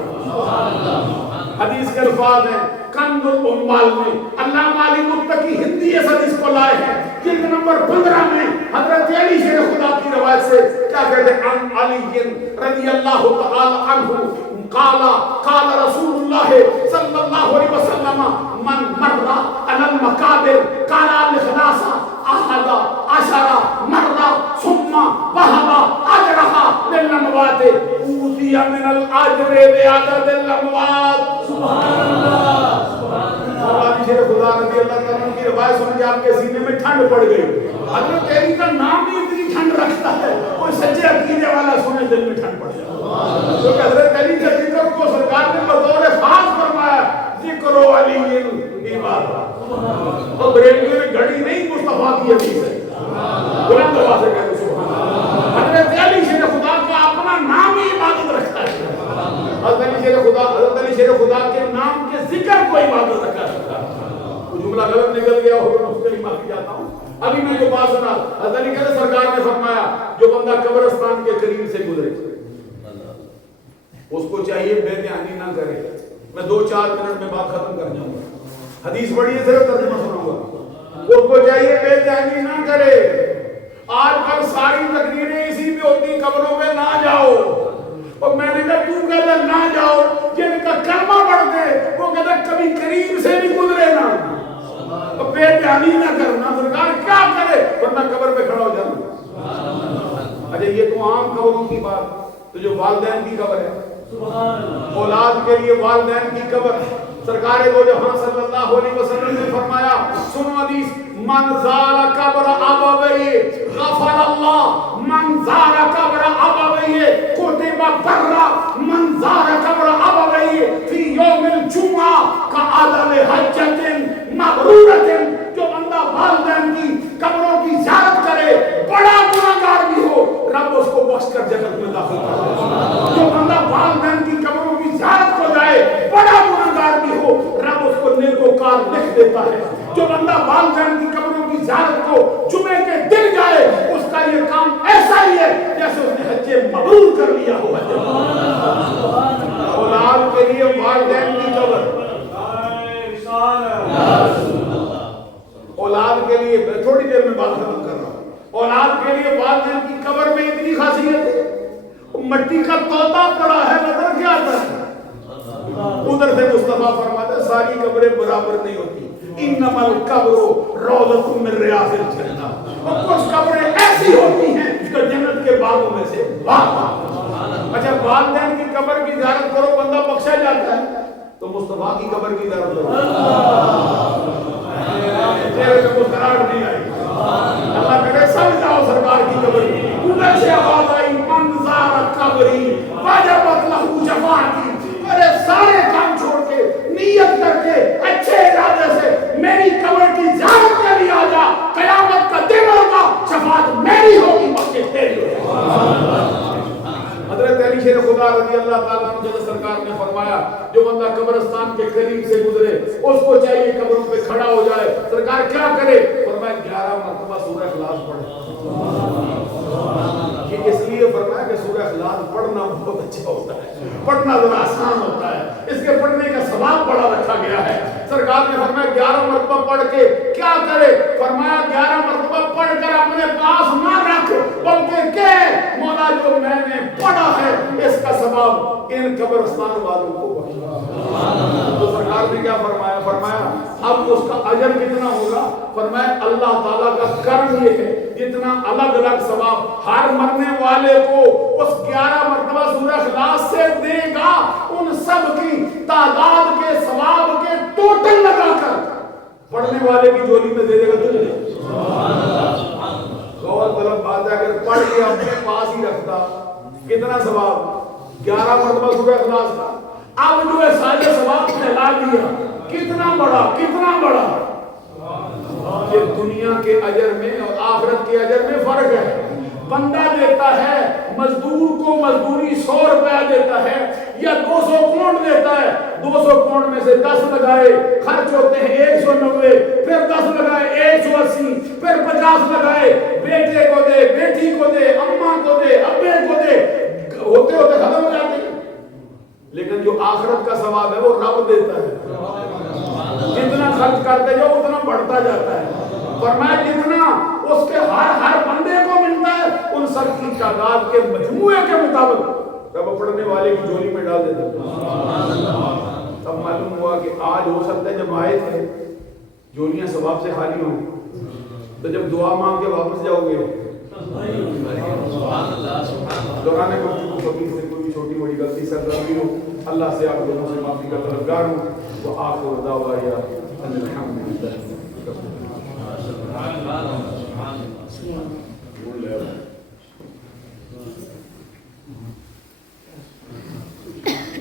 حدیث کے الفاظ ہیں کنز الاموال میں، علامہ علی متقی ہندی اس حدیث کو لائے ہیں جلد نمبر 15 میں، حضرت علی شیر خدا کی روایت سے کیا کہتے ہیں؟ عن علی رضی اللہ تعالی عنہ قال رسول اللہ صلی اللہ علیہ وسلم من مر علی المقابر قال الاخلاص احد عشر مرہ ثم وهب اجرها للاموات اوتی من الاجر بعدد الاموات۔ سبحان اللہ، سبحان اللہ۔ خدا رضی اللہ تعالیٰ کی روایت سن کے آپ کے سینے میں ٹھنڈ پڑ گئی۔ حضرت علی کا نام ہی اتنی ٹھنڈ رکھتا ہے، کوئی سچے عقیدے والا سنے دل میں ٹھنڈ پڑ جائے۔ کیونکہ حضرت علی کے ذکر کو سرکار نے بطور خاص فرمایا، ذکر علی عبادت۔ اور بریلوی میں گھڑی نہیں، مصطفیٰ کی حدیث ہے، بلند آواز سے کہتے سبحان اللہ۔ حضرت علی شیر خدا کا اپنا نام ہی عبادت رکھتا ہے۔ حضرت علی شیر خدا کے نام کے ذکر کو عبادت رکھا ہے۔ وہ جملہ غلط نکل گیا ہو تو اس کے لیے معافی چاہتا ہوں۔ ابھی میں جو بات سنا، حضرت علی کہتے سرکار نے فرمایا جو بندہ قبرستان کے قریب سے گزرے اس کو چاہیے بے دھیانی نہ کرے۔ میں 2-4 منٹ میں بات ختم کر جاؤں گا، حدیث بڑی ہے، صرف ترجمہ سناؤں گا۔ اس کو چاہیے بے دھیانی نہ کرے۔ آج کل ساری تقریریں اسی پہ ہوتی، قبروں میں نہ جاؤ، اور میں نے کہا تو کہتا نہ جاؤ، جن کا کلمہ پڑھ دے وہ کہتا کبھی قریب سے نہیں گزرے نا، اور بے دھیانی نہ کرنا۔ سرکار کیا کرے ورنہ قبر پہ کھڑا ہو جانا۔ اچھا یہ تو عام قبروں کی بات، تو جو والدین کی قبر ہے، اولاد کے لیے والدین کی قبر، سرکار دو جہاں صلی اللہ علیہ وسلم نے فرمایا، سنو حدیث، من زار قبر ابویہ غفر اللہ، من زار قبر ابویہ کتب برا، من زار قبر ابویہ فی یوم الجمعہ کعدل حجۃ مبرورۃ۔ جو بندہ والدین کی قبروں کی زیارت کرے بڑا گناہگار بھی ہو، رب اس کو بخش کر جنت میں داخل کر دے گا۔ جو بندہ والدین کی قبروں کی زیارت کو جائے بڑا گناہگار بھی ہو، رب اس کو نیکوکار لکھ دیتا ہے۔ جو بندہ والدین کی قبروں کی زیارت کو جمعے کے دن جائے اس کا یہ کام ایسا ہی ہے جیسے اس نے حج مبرور کر لیا ہو۔ اولاد کے لیے والدین کی قبر، اولاد کے لیے تھوڑی دیر میں بات ختم کر رہا ہوں، اولاد کے لیے والدین کی قبر میں اتنی خاصیت ہے، مٹی کا طوطا پڑا ہے نظر کیا آتا ہے، ادھر سے مصطفیٰ فرماتا ہے ساری قبریں برابر نہیں ہوتی، انما القبر روضۃ من ریاض الجنہ، اور کچھ قبریں ایسی ہوتی ہیں جو جنت کے باغوں میں سے باغ۔ اچھا والدین کی قبر کی زیارت کرو بندہ بخشا جاتا ہے، تو مصطفیٰ کی قبر کی زیارت کرو چہرے پہ مسکراہٹ نہیں آئی۔ اللہ کرے سب جاؤ سرکار کی قبر، ادھر سے آواز آئی من زار قبری وجبت لہ شفاعتی۔ میرے سارے کام چھوڑ کے نیت کر کے اچھے ارادے سے میری قبر کی زیارت کے لیے آ جا، قیامت کا دن ہوگا، شفاعت میری ہوگی بخشش تیری ہوگی۔ حضرت علی شیر خدا رضی اللہ تعالیٰ عنہ جب سرکار نے فرمایا جو بندہ قبرستان کے قریب سے گزرے اس کو چاہیے قبروں پہ کھڑا ہو جائے، سرکار کیا کرے؟ فرمایا 11 مرتبہ سورہ اخلاص پڑھے۔ یہ اس لیے فرمایا کہ سورہ اخلاص پڑھنا بہت اچھا ہوتا ہے، پڑھنا ذرا آسان ہوتا ہے، اس کے پڑھنے کا ثواب بڑا رکھا گیا ہے۔ سرکار نے فرمایا 11 مرتبہ پڑھ کے کیا کرے؟ فرمایا 11 مرتبہ پڑھ کر اپنے پاس نہ رکھ بلکہ کہ مولا جو میں نے پڑھا ہے اس کا ثواب ان قبرستان والوں کو بخشا۔ تو سرکار نے کیا فرمایا؟ فرمایا اب اس کا اجر کتنا ہوگا؟ فرمایا اللہ تعالیٰ کا کرم یہ ہے جتنا الگ الگ ثواب ہر مرنے والے کو اس 11 مرتبہ سورہ اخلاص سے دے گا، ان سب کی تعداد کے ثواب کے ٹوٹل لگا کر پڑھنے والے کی جولی میں دے دے گا تجھے. غور طلب بات ہے اگر پڑھ کے اپنے پاس ہی رکھتا کتنا ثواب 11 مرتبہ سورہ اخلاص کا. اب جو ہے سارے ثواب پھیلا دیا کتنا بڑا یہ دنیا کے اجر میں اور آخرت کے اجر میں فرق ہے. بندہ دیتا ہے مزدور کو مزدوری 100 روپیہ دیتا ہے یا 200 پاؤنڈ دیتا ہے. 200 پاؤنڈ میں سے 10 لگائے خرچ ہوتے ہیں 190, پھر 10 لگائے 180, پھر 50 لگائے بیٹے کو دے, بیٹی کو دے, اماں کو دے, ابے کو دے, ہوتے ہوتے ختم ہو جاتے ہیں. لیکن جو آخرت کا ثواب ہے وہ رب دیتا ہے. جتنا خرچ کرتے جاؤ اتنا بڑھتا جاتا ہے. فرمایا جتنا اس کے ہر بندے کو ملتا ہے ان سب کی تعداد کے مجموعے کے مطابق رب پڑھنے والے کی جولی میں ڈال دیتا ہے. تب معلوم ہوا کہ آج ہو سکتا ہے جب آئے تھے جولیاں ثواب سے خالی ہوں, تو جب دعا مانگ کے واپس جاؤ گے دوران فقیر سے کوئی چھوٹی بڑی غلطی سرزدی ہو اللہ سے آپ لوگوں سے معافی کا طلبگار ہوں. وآخر دعوانا ان الحمد للہ.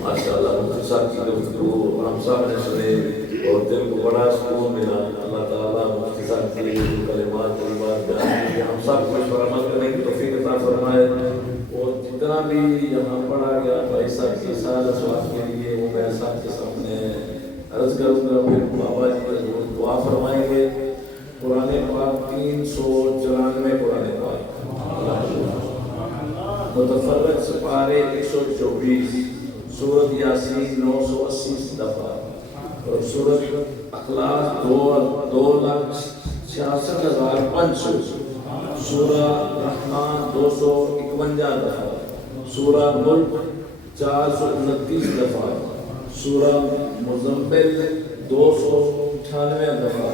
ماشاء اللہ مختصر کی گفتگو ہم سب نے سنے اور دل کو بڑا سکون ملا. اللہ تعالیٰ مختصر کی کلمات طیبات بیان کی ہم سب کو اس پر عمل کرنے کی توفیق عطا فرمائے. اور جتنا بھی یہاں پڑھا گیا بھائی صاحب کی سارے سوال کے لیے وہ میں صاحب کے سامنے عرض کروں گا. پھر بابا جی کا ضرور دعا فرمائیں گے. قرآن پاک 394 قرآن پاک متفرق سپارے 124, سورت یاسین 980 دفعہ اور سورت اخلاص 2,66,500, سورہ رحمان 251 دفعہ, سورہ ملک 429 دفعہ, سورہ مزمل 298 دفعہ,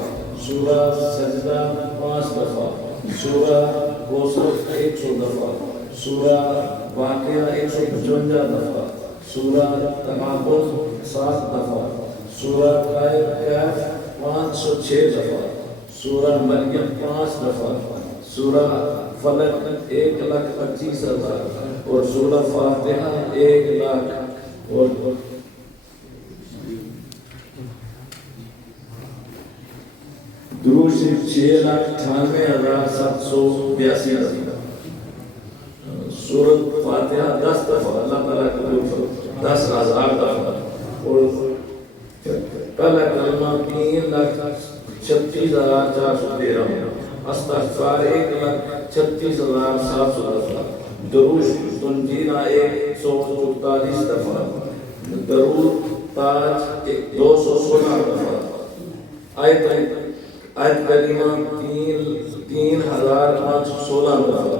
سورہ سجدہ 5 دفعہ, سورہ کوثر 100 دفعہ, سورہ واقعہ 155 دفعہ, سورہ تغابن 7 دفعہ, سورہ کہف 506 دفعہ, سورہ مریم 5 دفعہ, سورہ فلق 1,25,000 اور سورہ فاتحہ 1,00,000 اور درود شریف 6,98,782 دفعہ, سورۃ فاتحہ 10 دفعہ اللہ تعالیٰ قبول 10,000 دفعہ اور پہلا کلمہ 3,36,413, استغفار 1,36,700 دفعہ, درود تنجینا 144 دفعہ, درود تاج 216 دفعہ, آیت کریمہ 3,516 دفعہ,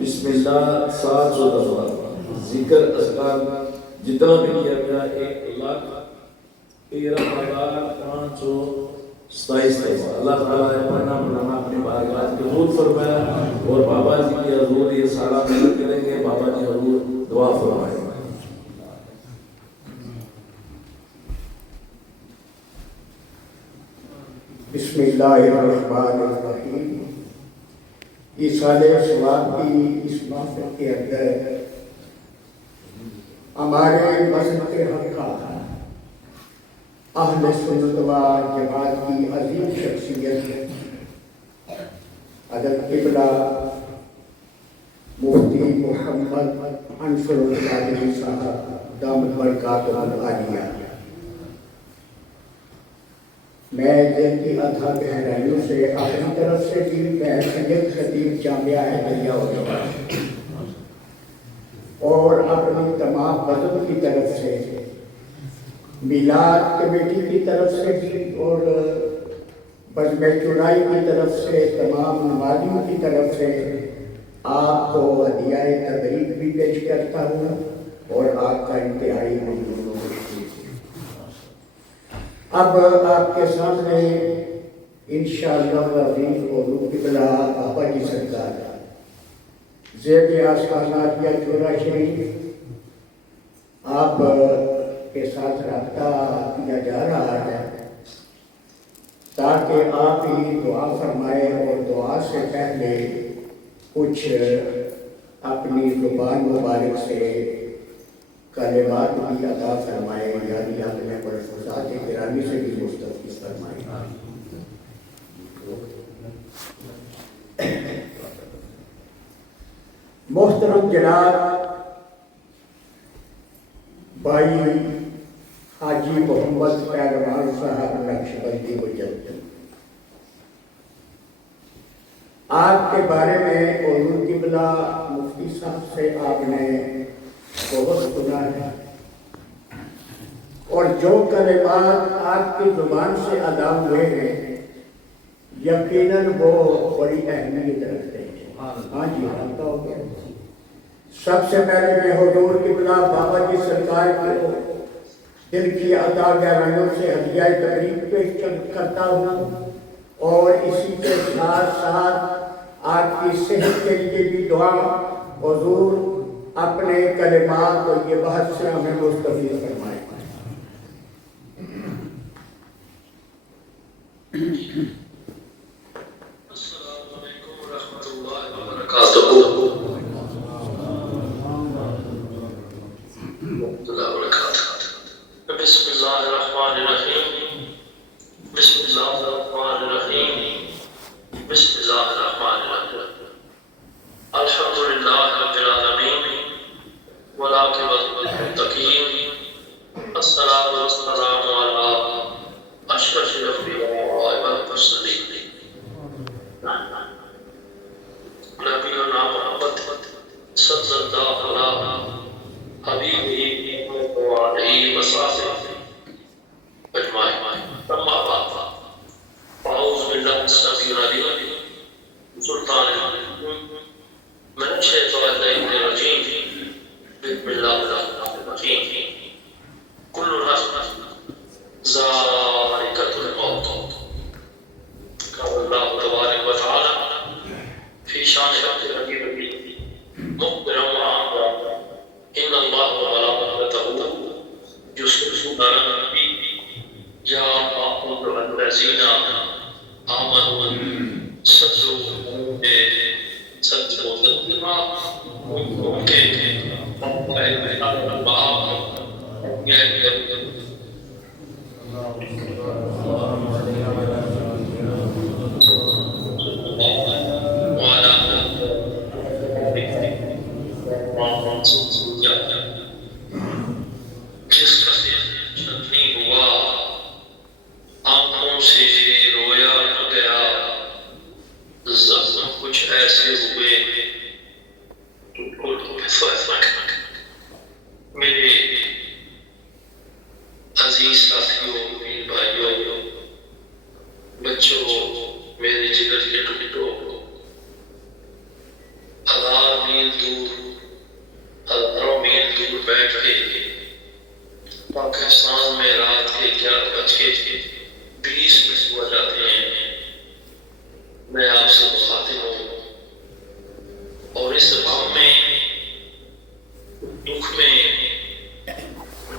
بسم اللہ 700 دفعہ, ذکر اذکار جتنا بھی کیا گیا 1,13,527 دفعہ. اللہ تعالیٰ نے پڑھنا پڑھنا اپنی بارگاہ کے حضور فرمایا اور بابا جی کی حضور یہ سارا محنت کریں گے. بابا جی حضور دعا فرمائیں. بسم اللہ الرحمن الرحیم. ایصال ثواب کی اس محفل کے اندر ہمارے مذہب کے حقہ اہل سنت و جماعت کی عظیم شخصیت حضرت قبلہ مفتی محمد انصر القادری صاحب دامت برکاتہ العالیہ. میں دل کی ادھا گہرائیوں سے اپنی طرف سے بھی بحیثیت خطیب جامعہ احمدیہ اور اپنی تمام بزم کی طرف سے میلاد کمیٹی کی طرف سے بھی اور بزم چڑائی کی طرف سے تمام نمازیوں کی طرف سے آپ کو ہدیہ تبریک بھی پیش کرتا ہوں اور آپ کا انتہائی ممنون ہوں. اب آپ کے سامنے انشاءاللہ العظیم علو قبلہ بابا جی سرکار زیب آسمانات یا چورا شریف آپ کے ساتھ رابطہ کیا جا رہا ہے تاکہ آپ ہی دعا فرمائے اور دعا سے پہلے کچھ اپنی زبان مبارک سے کلمات بھی ادا فرمائے، یعنی اپنے ملفوظات گرامی سے بھی مستفیض فرمائے۔ محترم جناب بھائی حاجی محمد پہلوان صاحب نقشبندی مجدد، آپ کے بارے میں حضور قبلہ مفتی صاحب سے آپ نے بہت سنا ہے، اور جو کلمات آپ کی زبان سے ادا ہوئے ہیں یقیناً وہ بڑی اہمیت رکھتے ہیں۔ ہاں جی، ہلکا ہو گیا۔ سب سے پہلے میں حضور قبلہ بابا جی سرکار کو دل کی عطا گہرائیوں سے ہدیہ تقریب پیش کرتا ہوں، اور اسی کے ساتھ ساتھ آپ کی صحت کے لیے بھی دعا، حضور اپنے کلمات کو یہ بحث سے ہمیں مستفید فرمائے۔ السلام علیکم ورحمۃ اللہ وبرکاتہ۔ بسم اللہ الرحمن الرحیم، بسم اللہ الرحمن الرحیم، بسم اللہ الرحمن الرحیم۔ الحمد للہ رب العالمین والعاقبۃ للمتقین، الصلاۃ والسلام علی اشرف الانبیاء والمرسلین، نبینا محمد صلی اللہ علیہ حبیبہ وعلیہ وسلم اجمعین، اما بعد، اعوذ باللہ السمیع العلیم سلطان من الشیطان الرجیم، بسم اللہ الرحمن الرحیم۔ کل نفس ذائقۃ الموت، قال اللہ تبارک و تعالی فی شان عبد حبیبہ مخبرا وعامرا ان اللہ وملائکتہ یصلون علی النبی یا ایھا الذین آمنوا صلوا علیہ وسلموا تسلیما۔ ان کے جس کا نہیں ہوا، آنکھوں سے رویا نہ گیا، زخم کچھ ایسے ہوئے میرے عزیز ساتھیوں، میرے بھائیوں، بچوں، میرے جگر کے ٹکڑوں، ہزار میل دور، ہزاروں میل دور بیٹھ کے پاکستان میں رات کے 11:20 ہو جاتے ہیں، میں آپ سے مخاطب ہوں، اور اس غم میں، دکھ میں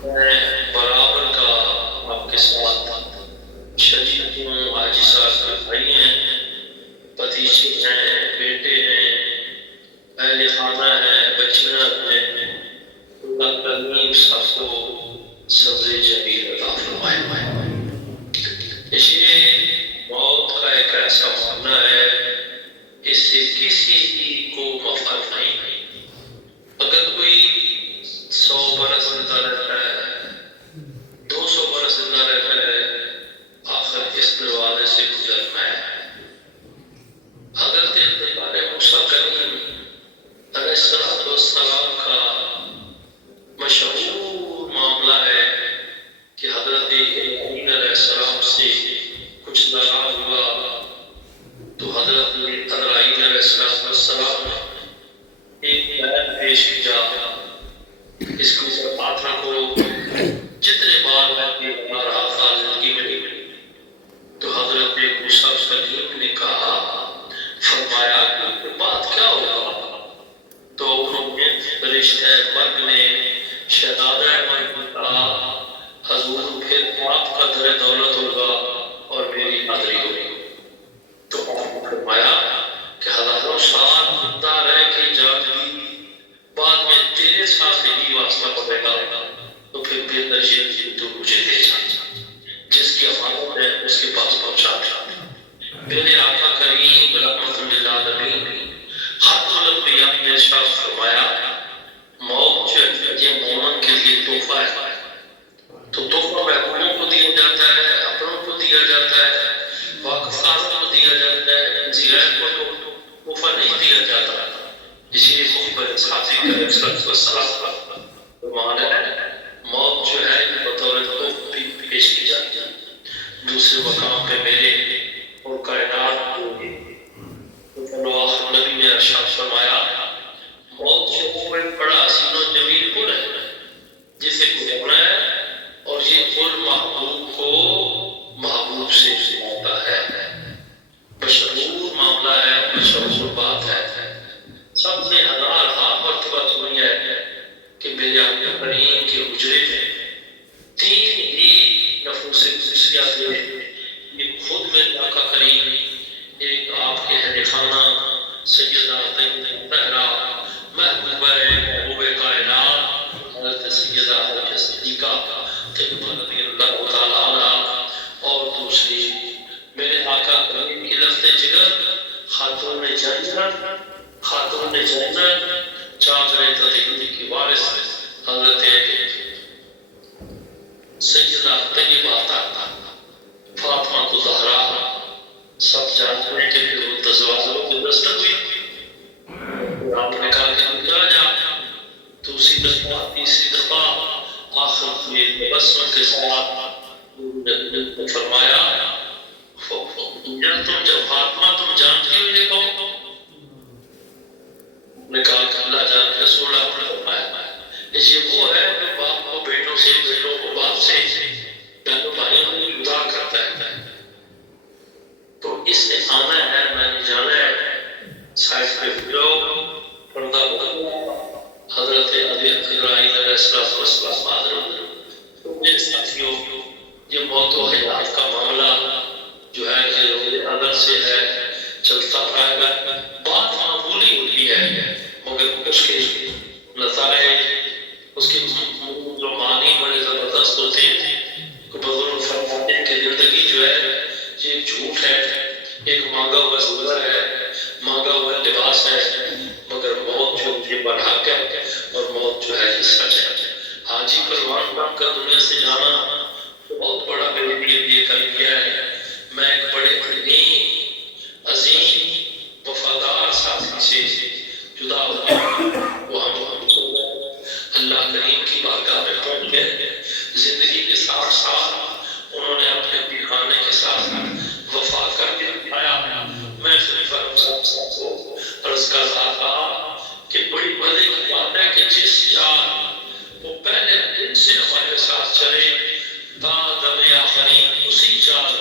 میں برابر کا آپ کے ساتھ شریک ہوں۔ حاجی صاحب کے بھائی ہیں، بھتیجے ہیں، بیٹے ہیں، اہل خانہ ہیں، بچیاں ہیں، اللہ کریم سب کو صبر جمیل عطا فرمائے۔ یہ موت کا ایک ایسا معاملہ ہے، اس سے کسی کو مفاد نہیں۔ اگر کوئی 100 برس زندہ رہتا ہے، 200 برس زندہ رہتا ہے، آخر اس دروازے سے گزرنا ہے۔ حضرت موسیٰ کلیم علیہ السلام کا مشہور معاملہ ہے کہ حضرت ابراہیم علیہ السلام سے کچھ ناراض ہوا تو حضرت ابراہیم علیہ السلام ایک بیان پیش کیا، اس کے اوپر ہاتھ رکھو، جتنے بار میں یہ بتا رہا تھا زندگی میں، تو حضرت موسیٰ کلیم نے کہا، فرمایا کہ بات کیا ہوگا؟ تو انہوں نے رشتہ مرگ نے، شہادہ مرگ نے کہا، حضور پھر آپ کا در دولت ہوگا اور میری حاضری ہوئی تو آپ نے فرمایا کہ ہزاروں سال زندہ رہ کے جاتی بعد میں تیرے ساتھ ہی واسطہ پڑے گا تو پھر بہتر یہ کہ تو مجھے دے جا جس کی امانت ہے اس کے پاس پہنچا دے میرے آقا کریم رحمت للعالمین خاتم الانبیاء نے ارشاد فرمایا موت یہ مومن کے لیے تحفہ ہے تو تحفہ محبوبوں کو دیا جاتا ہے اپنوں کو دیا جاتا ہے واقفات کو دیا جاتا ہے زیرین کو تو تحفہ نہیں دیا جاتا اسی لیے محبت ساتھی کریم صلی اللہ علیہ وسلم فرمان ہے موت جو ہے بطور تحفہ بھی پیش کی جاتی ہے دوسرے مقام پہ میرے اور کائنات نبی نے ارشاد فرمایا موت جو ایک بڑا حسین و جمیل پل ہے جسے گزرنا ہے اور یہ پل محبوب کو محبوب سے ملتا ہے مشہور معاملہ ہے مشہور بات ہے سب نے ہزار مرتبہ سنی ہے کہ میرے آقا کریم کے حجرے میں تین ہی نفوس خصوصیات یہ خود میرے آقا کریم ایک آپ کے اہل خانہ سیدہ طاہرہ محبوبہ محبوب کائنات حضرت سیدہ حضرت صدیقہ طیبہ رضی اللہ تعالی عنہا اور دوسری میرے آقا کریم کی لفظ جگر خاتون جنت چاندر تدیقی کی وارث حضرت سیدہ طیبہ فاطمہ کو زہرا سب جانتے ہیں کہ پھر وہ تزوازوں کی دستک ہوئی آپ نے کہا کہ نکلا جا تو اسی دفعہ تیسری دفعہ آخر میں تبسم کے ساتھ فرمایا جب فاطمہ تم جانتی ہو یہ کہو نے کہا کہ اللہ جان رسول آپ نے فرمایا یہ وہ ہے جو باپ کو بیٹوں سے بیٹوں کو باپ سے بہنوں بھائیوں کو جدا کرتا ہے تو اس نے آنا ہے میں نے جانا ہے سائز پہ پھرو پردہ بدلو حضرت ابراہیم علیہ السلام حضرت مجھے ساتھیوں یہ موت و حیات کا معاملہ جو ہے یہ اندر سے ہے چلتا رہے گا بات معمولی ہوتی ہے مگر اس کے نتائج اس کے جو معنی بڑے زبردست ہوتے ہیں کہ بزرگ فرماتے ہیں کہ زندگی جو ہے یہ ایک جھوٹ ہے ایک مانگا ہوا سودا ہے مانگا ہوا لباس ہے مگر موت جو یہ برحق ہے اور موت جو ہے یہ سچ ہے حاجی پروان بن کر دنیا سے جانا بہت بڑا میرے لیے کر گیا ہے میں ایک بڑے عظیم وفادار ساتھی سے جدا ہو گیا وہ ہم اللہ کریم کی بارگاہ میں پہنچ گئے زندگی کے ساتھ ساتھ انہوں نے اپنے پیخانے کے ساتھ وفا کر کے دکھایا میں خلیفہ صاحب کو عرض کر رہا تھا کہ بڑی مزے کی بات ہے کہ جس یار وہ پہلے دن سے ہمارے ساتھ چلے تا دم آخری اسی چال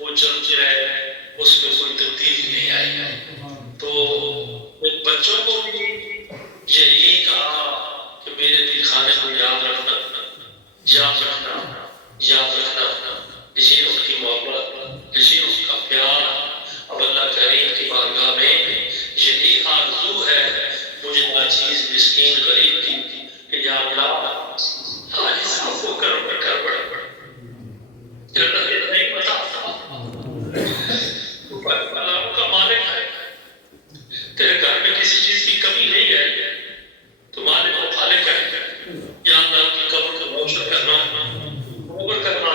وہ چلتے رہے اس میں کوئی تبدیلی نہیں آئی تو بچوں کو بھی یہی کہا کہ میرے پیخانے کو یاد رکھنا اسی ان کی محبت اسی ان کا پیار اب اللہ کریم کی بارگاہ میں یہی آرزو ہے مجھے عزیز مسکین غریب کی کہ یا اللہ حاجی صاحب کو کر بڑا نہیں پتا تو کا مالک ہے تیرے گھر میں کسی چیز کی کمی نہیں ہے تمہارے وہ خالق ہے یا اللہ کی قبر کو روشن کرنا اوپر کرنا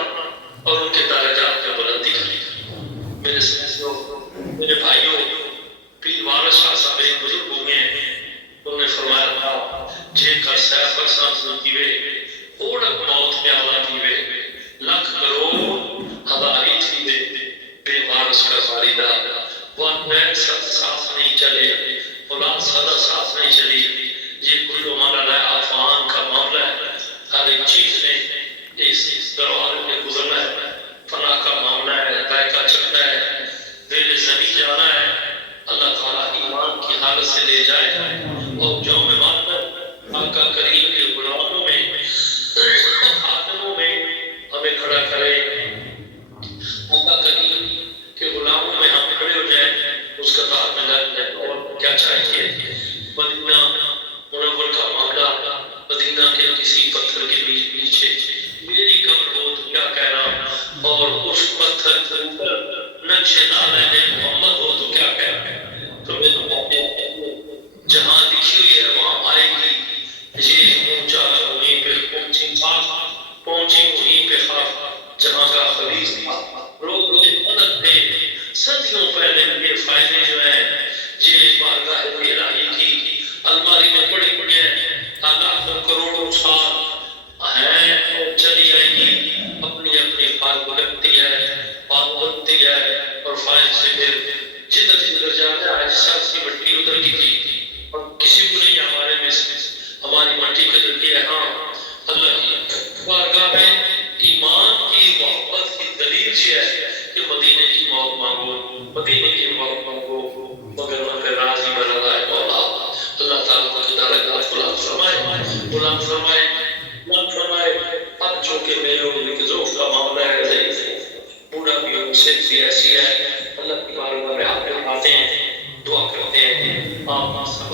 اور ان کے درجات میں بلندی کرنا میرے ساتھیوں میرے بھائیوں پیر وارث شاہ صاحب ایک بزرگ ہو گئے انہوں نے فرمایا تھا جے کر سیف پر سانس پیوے اوڑک موت میں آلا پیوے لکھ کروڑ ہزاری تھیوے بے وارث کا واردہ وان میں ساتھ نہیں چلے فلان سادہ ساتھ نہیں چلی یہ کلو مانا ہے آفان کا معاملہ ہے ہر ایک چیز میں اس دروازے میں گزرنا ہے فنا کا معاملہ ہے دائیں کا چکنا ہے دل زمین جانا ہے اللہ تعالیٰ ایمان کی حالت سے لے جائے اور جو میں مانتا آقا کریم کے غلاموں میں خاتموں میں ہمیں کھڑا کرے آقا کریم کھڑے ہو جائیں اس قطار میں لگ جائیں اور کیا چاہیے. مدینہ منور کا معاملہ مدینہ کے کسی پتھر کے نیچے میری قبر ہو تو کیا کہنا اور اس پتھر کے اوپر نقش نالے محمد ہو تو کیا کہنا. تو جہاں لکھی ہوئی ہے وہاں آئے گی یہ اونچا وہیں پہ پہنچی خاک پہنچی وہیں پہ خاک جہاں کا خلیج تھا لوگ مدد تھے. صدیوں پہلے یہ فائدے جو ہیں یہ بارگاہ الہی کی الماری میں پڑے پڑے ہیں لاکھوں کروڑوں سال ہیں چلی آئے گی اپنی اپنی فائد لگتی ہے بات بنتی ہے اور فائد سے پھر جدھر جدھر جانا ہے سب کی مٹی ادھر کی تھی اور کسی کو نہیں ہمارے میں سے ہماری مٹی قدر کی ہے. ہاں اللہ کی بارگاہ میں ایمان کی محبت کی دلیل یہ ہے کہ مدینے کی موت مانگو مدینے کی موت مانگو مگر وہاں پہ راضی بنا ہے مولا. اللہ تعالیٰ کو درجات بلند فرمائے بلند فرمائے بلند فرمائے. اب چونکہ میرے اور ذوق کا معاملہ ہے بوڑھا بھی ہوں صرف بھی ایسی ہے اللہ کی بارگاہ میں آپ آتے ہیں دعا کرتے ہیں آپ سب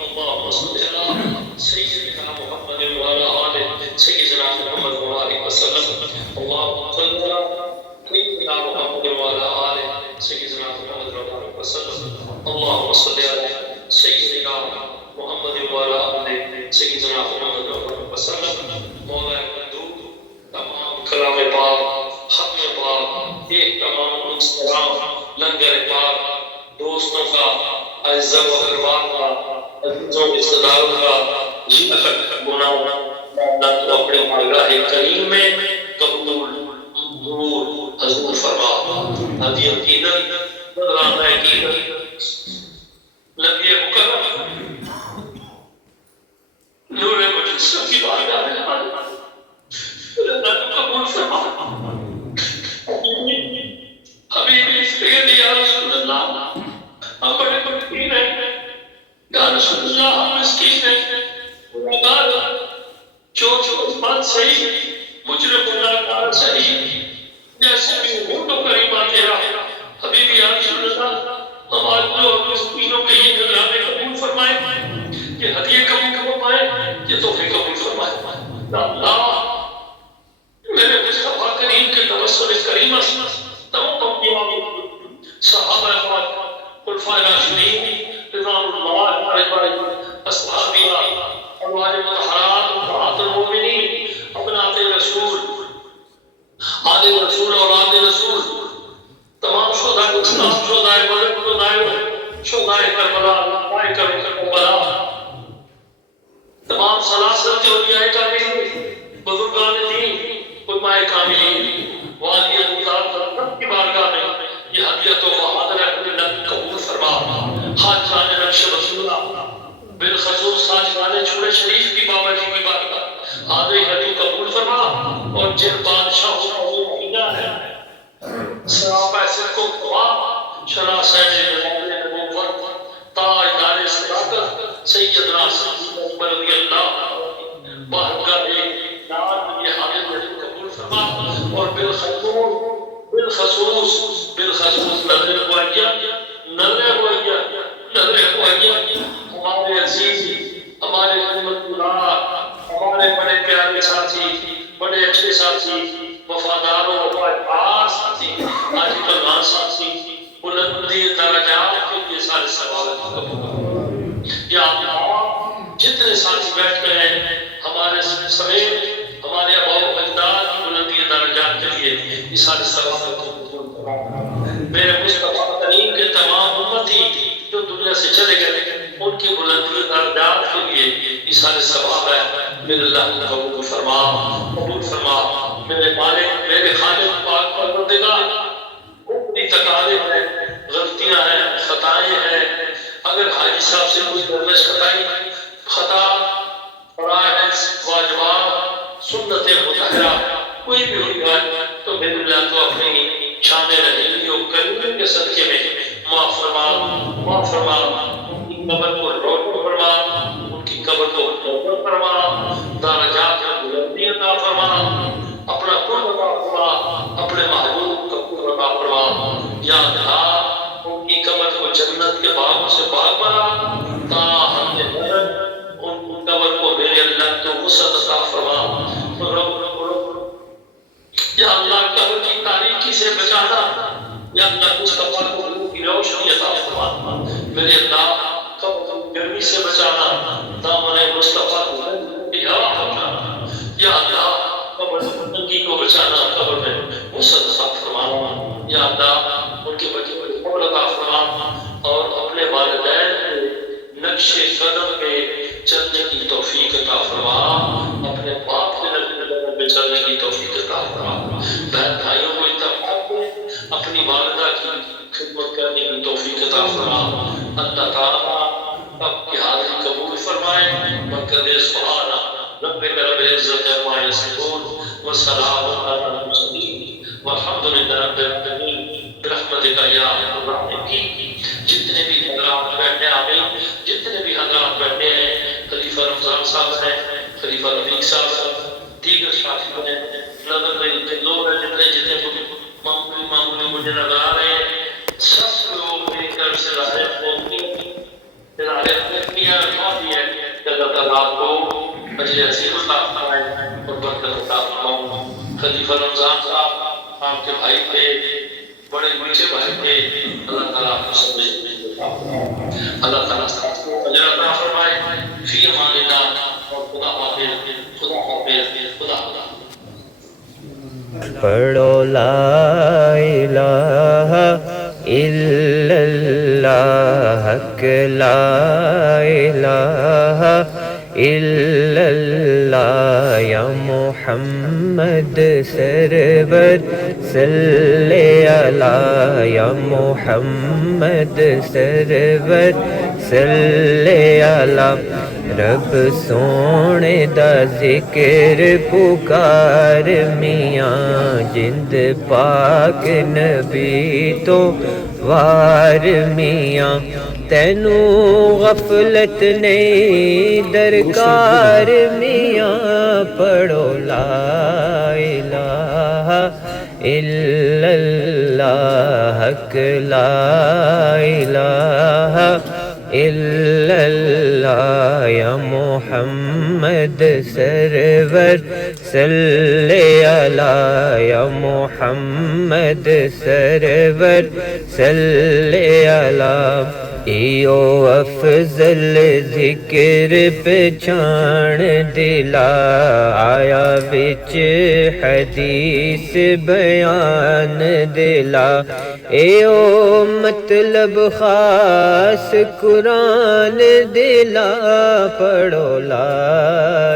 اللهم صل على سيدنا محمد وعلى آل سيدنا محمد وآله وسلم. اللهم صل على سيدنا محمد وعلى آل سيدنا محمد وآله وسلم. اللهم صل على سيدنا محمد وعلى آل سيدنا محمد وآله وسلم. مولا مندوب تمام کلام پاک ختم پاک ایک تمام انسلام لنگر پاک دوستوں کا عزت و اکرام کا عزیزوں رشتہ داروں کا یہ گناہ اپنے بارگاہ کریم میں قبول منظور حضور فرما. ابھی عقیدت بدلانہ عقیدت نبی مکرم نور مجسم کی بارگاہ میں اللہ قبول فرما. حبیبی سید یا رسول اللہ ہم بڑے مسکین ہیں یا رسول اللہ ہم مسکین ہیں گناہگار چور بات صحیح مجرم گناہگار صحیح جیسے بھی ہو تو کریمہ تیرا حبیبی یا رسول اللہ ہمارے لوگ مسکینوں کے یہ نگرانے قبول فرمائے یہ ہدیے قبول فرمائے یہ تحفے قبول فرمائے. اللہ میرے مصطفیٰ کریم کے توسل کریمہ تمام انبیاء صحابہ اکرام خلفائے راشدین رضوان اللہ اجمعین اصحابہ ازواج مطہرات امہات المؤمنین ابنات رسول آل رسول اور آل رسول تمام شہداء اسلام شہداء بدر شہداء کربلا کربلا تمام سلاسل کے اولیاء کاملین بزرگان دین علماء کاملین والی اللہ سب کی بارگاہ میں یہ ہدیت و حاضر اللہ قبول فرما. حاجان نقش رسولہ بالخصوص حاجان چھوڑے شریف کی بابا جی کی بارگاہ حاضر ہدیت قبول فرما. اور جن بادشاہوں کو مہینہ ہے سراب ایسے کو قوا شنا سید نبوت تاجدار صداقت سیدنا سید رضی اللہ بارگاہ نام یہ حاضر ہدیت قبول فرما. اور بالخصوص نظر وحیہ ہمارے عزیز ہمارے خدمت گزار ہمارے بڑے پیارے ساتھی بڑے اچھے ساتھی وفاداروں وفادار ساتھی آج کلان ساتھی بلندی درجات کے لیے سارے سوال یا اللہ جتنے ساتھی بیٹھ گئے ہیں ہمارے سمیت ہمارے اباؤ اجداد کی بلندی درجات کے لیے یہ سارے سوال میرے مصطفیٰ کریم کے تمام امتی جو دنیا سے چلے گئے ان کی بلندی درجات کے لیے یہ سارے ثواب ہے. میرے اللہ قبول فرما قبول فرما. میرے مالک میرے خالق پاک پروردگار اپنی تقاضے ہیں غلطیاں ہیں خطائیں ہیں اگر حاجی صاحب سے کوئی درمیش خطا فرائض واجبات سنت مطہرہ کوئی بھی ہوئی بات تو میرے اللہ تو اپنی شان رحیمی و کریمی کے صدقے میں معاف فرما ان کی قبر کو روشن فرما ان کی قبر کو روشن فرما درجات میں بلندی عطا فرما اپنا قرب عطا فرما اپنے محبوب یا اللہ ان کی قبر کو جنت کے باغوں سے باغ بنا تا ہم نے ان قبر کو میرے اللہ تو وسعت عطا فرما یا اللہ قبر کی تاریکی سے بچانا یا اللہ مصطفیٰ کو نور کی روشنی عطا فرما میرے اللہ قبر کو گرمی سے بچانا دامن مصطفیٰ کو کی ہوا پہنچانا یا اللہ قبر ننگی کو بچانا قبر میں وسعت عطا فرمانا یا اللہ ان کے بچے کو قبر عطا فرما اور اپنے والدین کے نقش قدم پہ چلنے کی توفیق عطا فرما اپنے باپ کے نقش قدم پہ چلنے کی توفیق عطا فرما بہن بھائیوں کو اتفاق میں اپنی والدہ کی خدمت کرنے کی توفیق عطا فرما اللہ تعالیٰ آپ کی حاضری قبول فرمائے مقدر سبحانہ رب رب العزت عما یصفون والسلام علی المرسلین والحمد للہ رب العالمین برحمتک یا ارحم الراحمین جتنے بھی حضرات بیٹھے آمین جتنے بھی حضرات بیٹھے ہیں خلیفہ رمضان صاحب ہیں خلیفہ رفیق صاحب ہیں دیگر ساتھی ہیں نظر میں جتنے لوگ ہیں جتنے معمولی مجھے نظر آ رہے ہیں سب لوگ میری طرف سے رائے ہوتی ہے اللہ تعالیٰ آپ کو اجر عظیم عطا فرمائے اور برکت عطا فرمائے خلیفہ رمضان صاحب آپ کے بھائی تھے بڑے میٹھے بھائی تھے اللہ تعالیٰ آپ کو سمجھ اللہ تعالیٰ آپ کو اجر عطا فرمائے فی امان اللہ اور خدا حافظ خدا حافظ خدا حافظ پڑھو لا الہ الا اللہ حق لا الہ الا اللہ یا محمد سرور صلی علی یا محمد سرور صلی علی رب سونے دا ذکر پکار میاں جند پاک نبی تو وار میاں تینوں غفلت نہیں درکار میاں پڑھو لا الہ الا اللہ حق لا الہ الا اللہ یا محمد سرور صلی علی یا محمد سرور صلی علی ایو افضل ذکر پہچان دلا آیا وچ حدیث بیان دلا ایو مطلب خاص قرآن دلا پڑھو لا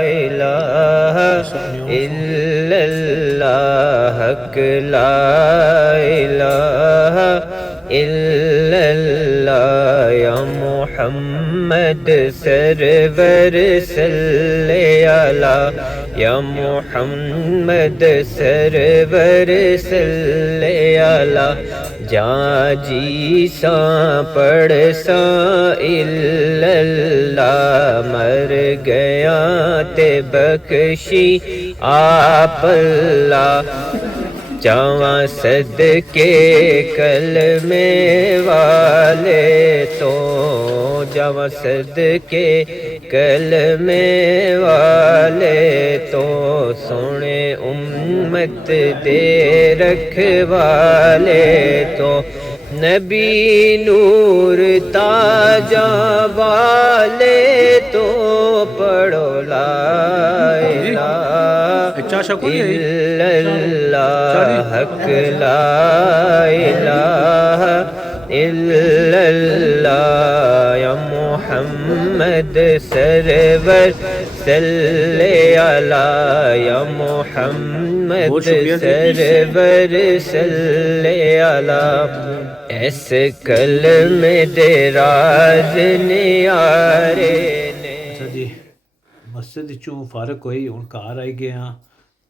الہ الا اللہ حق لا الہ الا اللہ یا محمد سرور صلی علی یا محمد سرور صلی علی جہاں جی ساں پڑھ ساں الا اللہ مر گیا تے بخشی آپ اللہ جاواں صدقے کلمے والے تو جاواں صدقے کلمے والے تو سونے امت دے رکھوالے تو نبی نور تاجاں والے تو پڑھو لا الہ الا اللہ حق لا الہ الا اللہ یا محمد سرور صلی علی یا محمد سرور صلی علی اس کلمے دے راز نیارے اچھا جی مسجد چوں فارغ ہوئی ہن گھر آئی گئے ہاں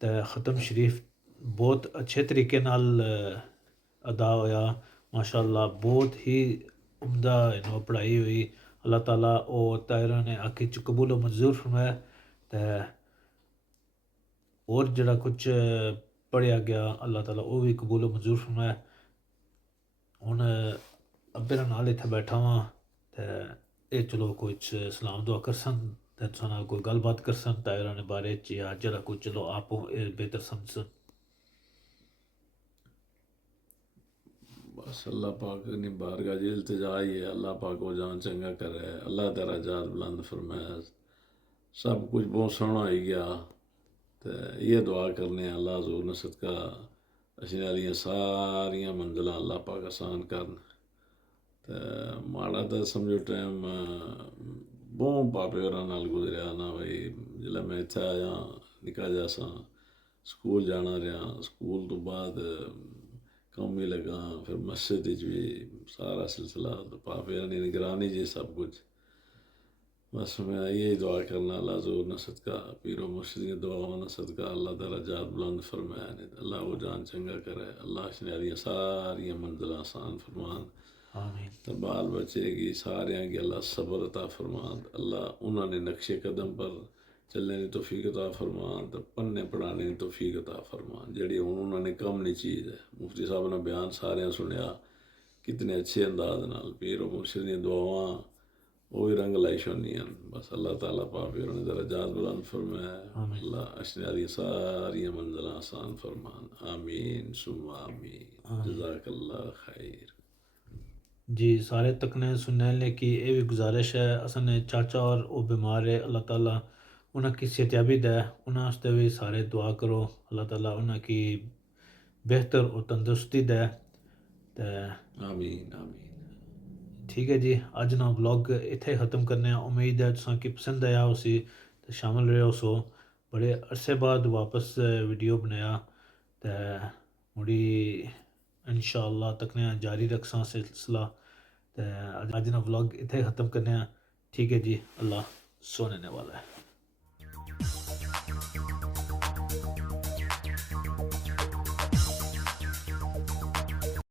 تے ختم شریف بہت اچھے طریقے نال ادا ہویا ماشاء اللہ بہت ہی عمدہ پڑھائی ہوئی اللہ تعالیٰ اور طاہرہ نے آخر چ قبول و منظور فرمایا تے اور جڑا کچھ پڑھیا گیا اللہ تعالیٰ وہ بھی قبول و منظور فرمایا ہن ابے دے نال اتھے بیٹھا واں تے اے چلو کچھ سلام دعا کرسن تے تساں نال کوئی گل بات کرسن تائراں دے بارے چ یا جڑا کچھ چلو آپ بہتر سمجھسن. بس اللہ پاک نے بارگاہ جی التجا ہی ہے اللہ پاک کو جان چنگا کرے اللہ درجات بلند فرمائے سب کچھ بہت سونا ہی گیا تو یہ دعا کرنے اللہ حضور نے صدقہ اشیاء والیاں ساریاں منزلاں اللہ پاک آسان کرن تو ماڑا تو سمجھو ٹائم بہت پاپے ہوراں نال گزریا نا بھائی جلے میں اتھے آیا نکا جا سا سکول جانا رہا سکول تو بعد کم ہی لگا پھر مسجد بھی سارا سلسلہ تو پاپے نے نگرانی جی سب کچھ بس میں یہی دعا کرنا اللہ حضور نے صدقہ پیر و مرشد کی دعاؤں نے صدقہ اللہ درجات بلند فرمائے اللہ وہ جان چنگا کرے اللہ شنیاریاں ساریاں منزلاں آسان فرمان آمین. تو بال بچے کی ساریاں کی اللہ صبر عطا فرمان اللہ انہوں نے نقش قدم پر چلنے کی توفیق عطا فرمان تو پڑھنے پڑھانے کی توفیق عطا فرمان جڑی انہوں نے کم نہیں چیز ہے. مفتی صاحب نے بیان سارے سنیا کتنے اچھے انداز نال پیر و مرشد دی دعاواں وہ بھی رنگ لائی شونی ہیں. بس اللہ تعالیٰ پاک انہوں نے درجات بلند فرمائے اللہ اشنیاری ساری منزلاں آسان فرمان آمین ثم آمین جزاک اللہ خیر. جی سارے تکنے سننے لے کی یہ بھی گزارش ہے اصل چاچا اور وہ بیمار ہے اللہ تعالیٰ انہاں کی صحتیابی دے انہاں واسطے بھی سارے دعا کرو اللہ تعالیٰ انہاں کی بہتر اور تندرستی دے تے آمین آمین. ٹھیک ہے جی اج نا بلاگ اتھے ختم کرنے ہیں امید ہے تساں کی پسند آیا اسی تے شامل رہے سو بڑے عرصے بعد واپس ویڈیو بنایا تے مڑی انشاءاللہ تکنے جاری رکھساں سلسلہ تے اج نا بلاگ اتھے ختم کرنے ہیں. ٹھیک ہے جی اللہ سونے والا ہے.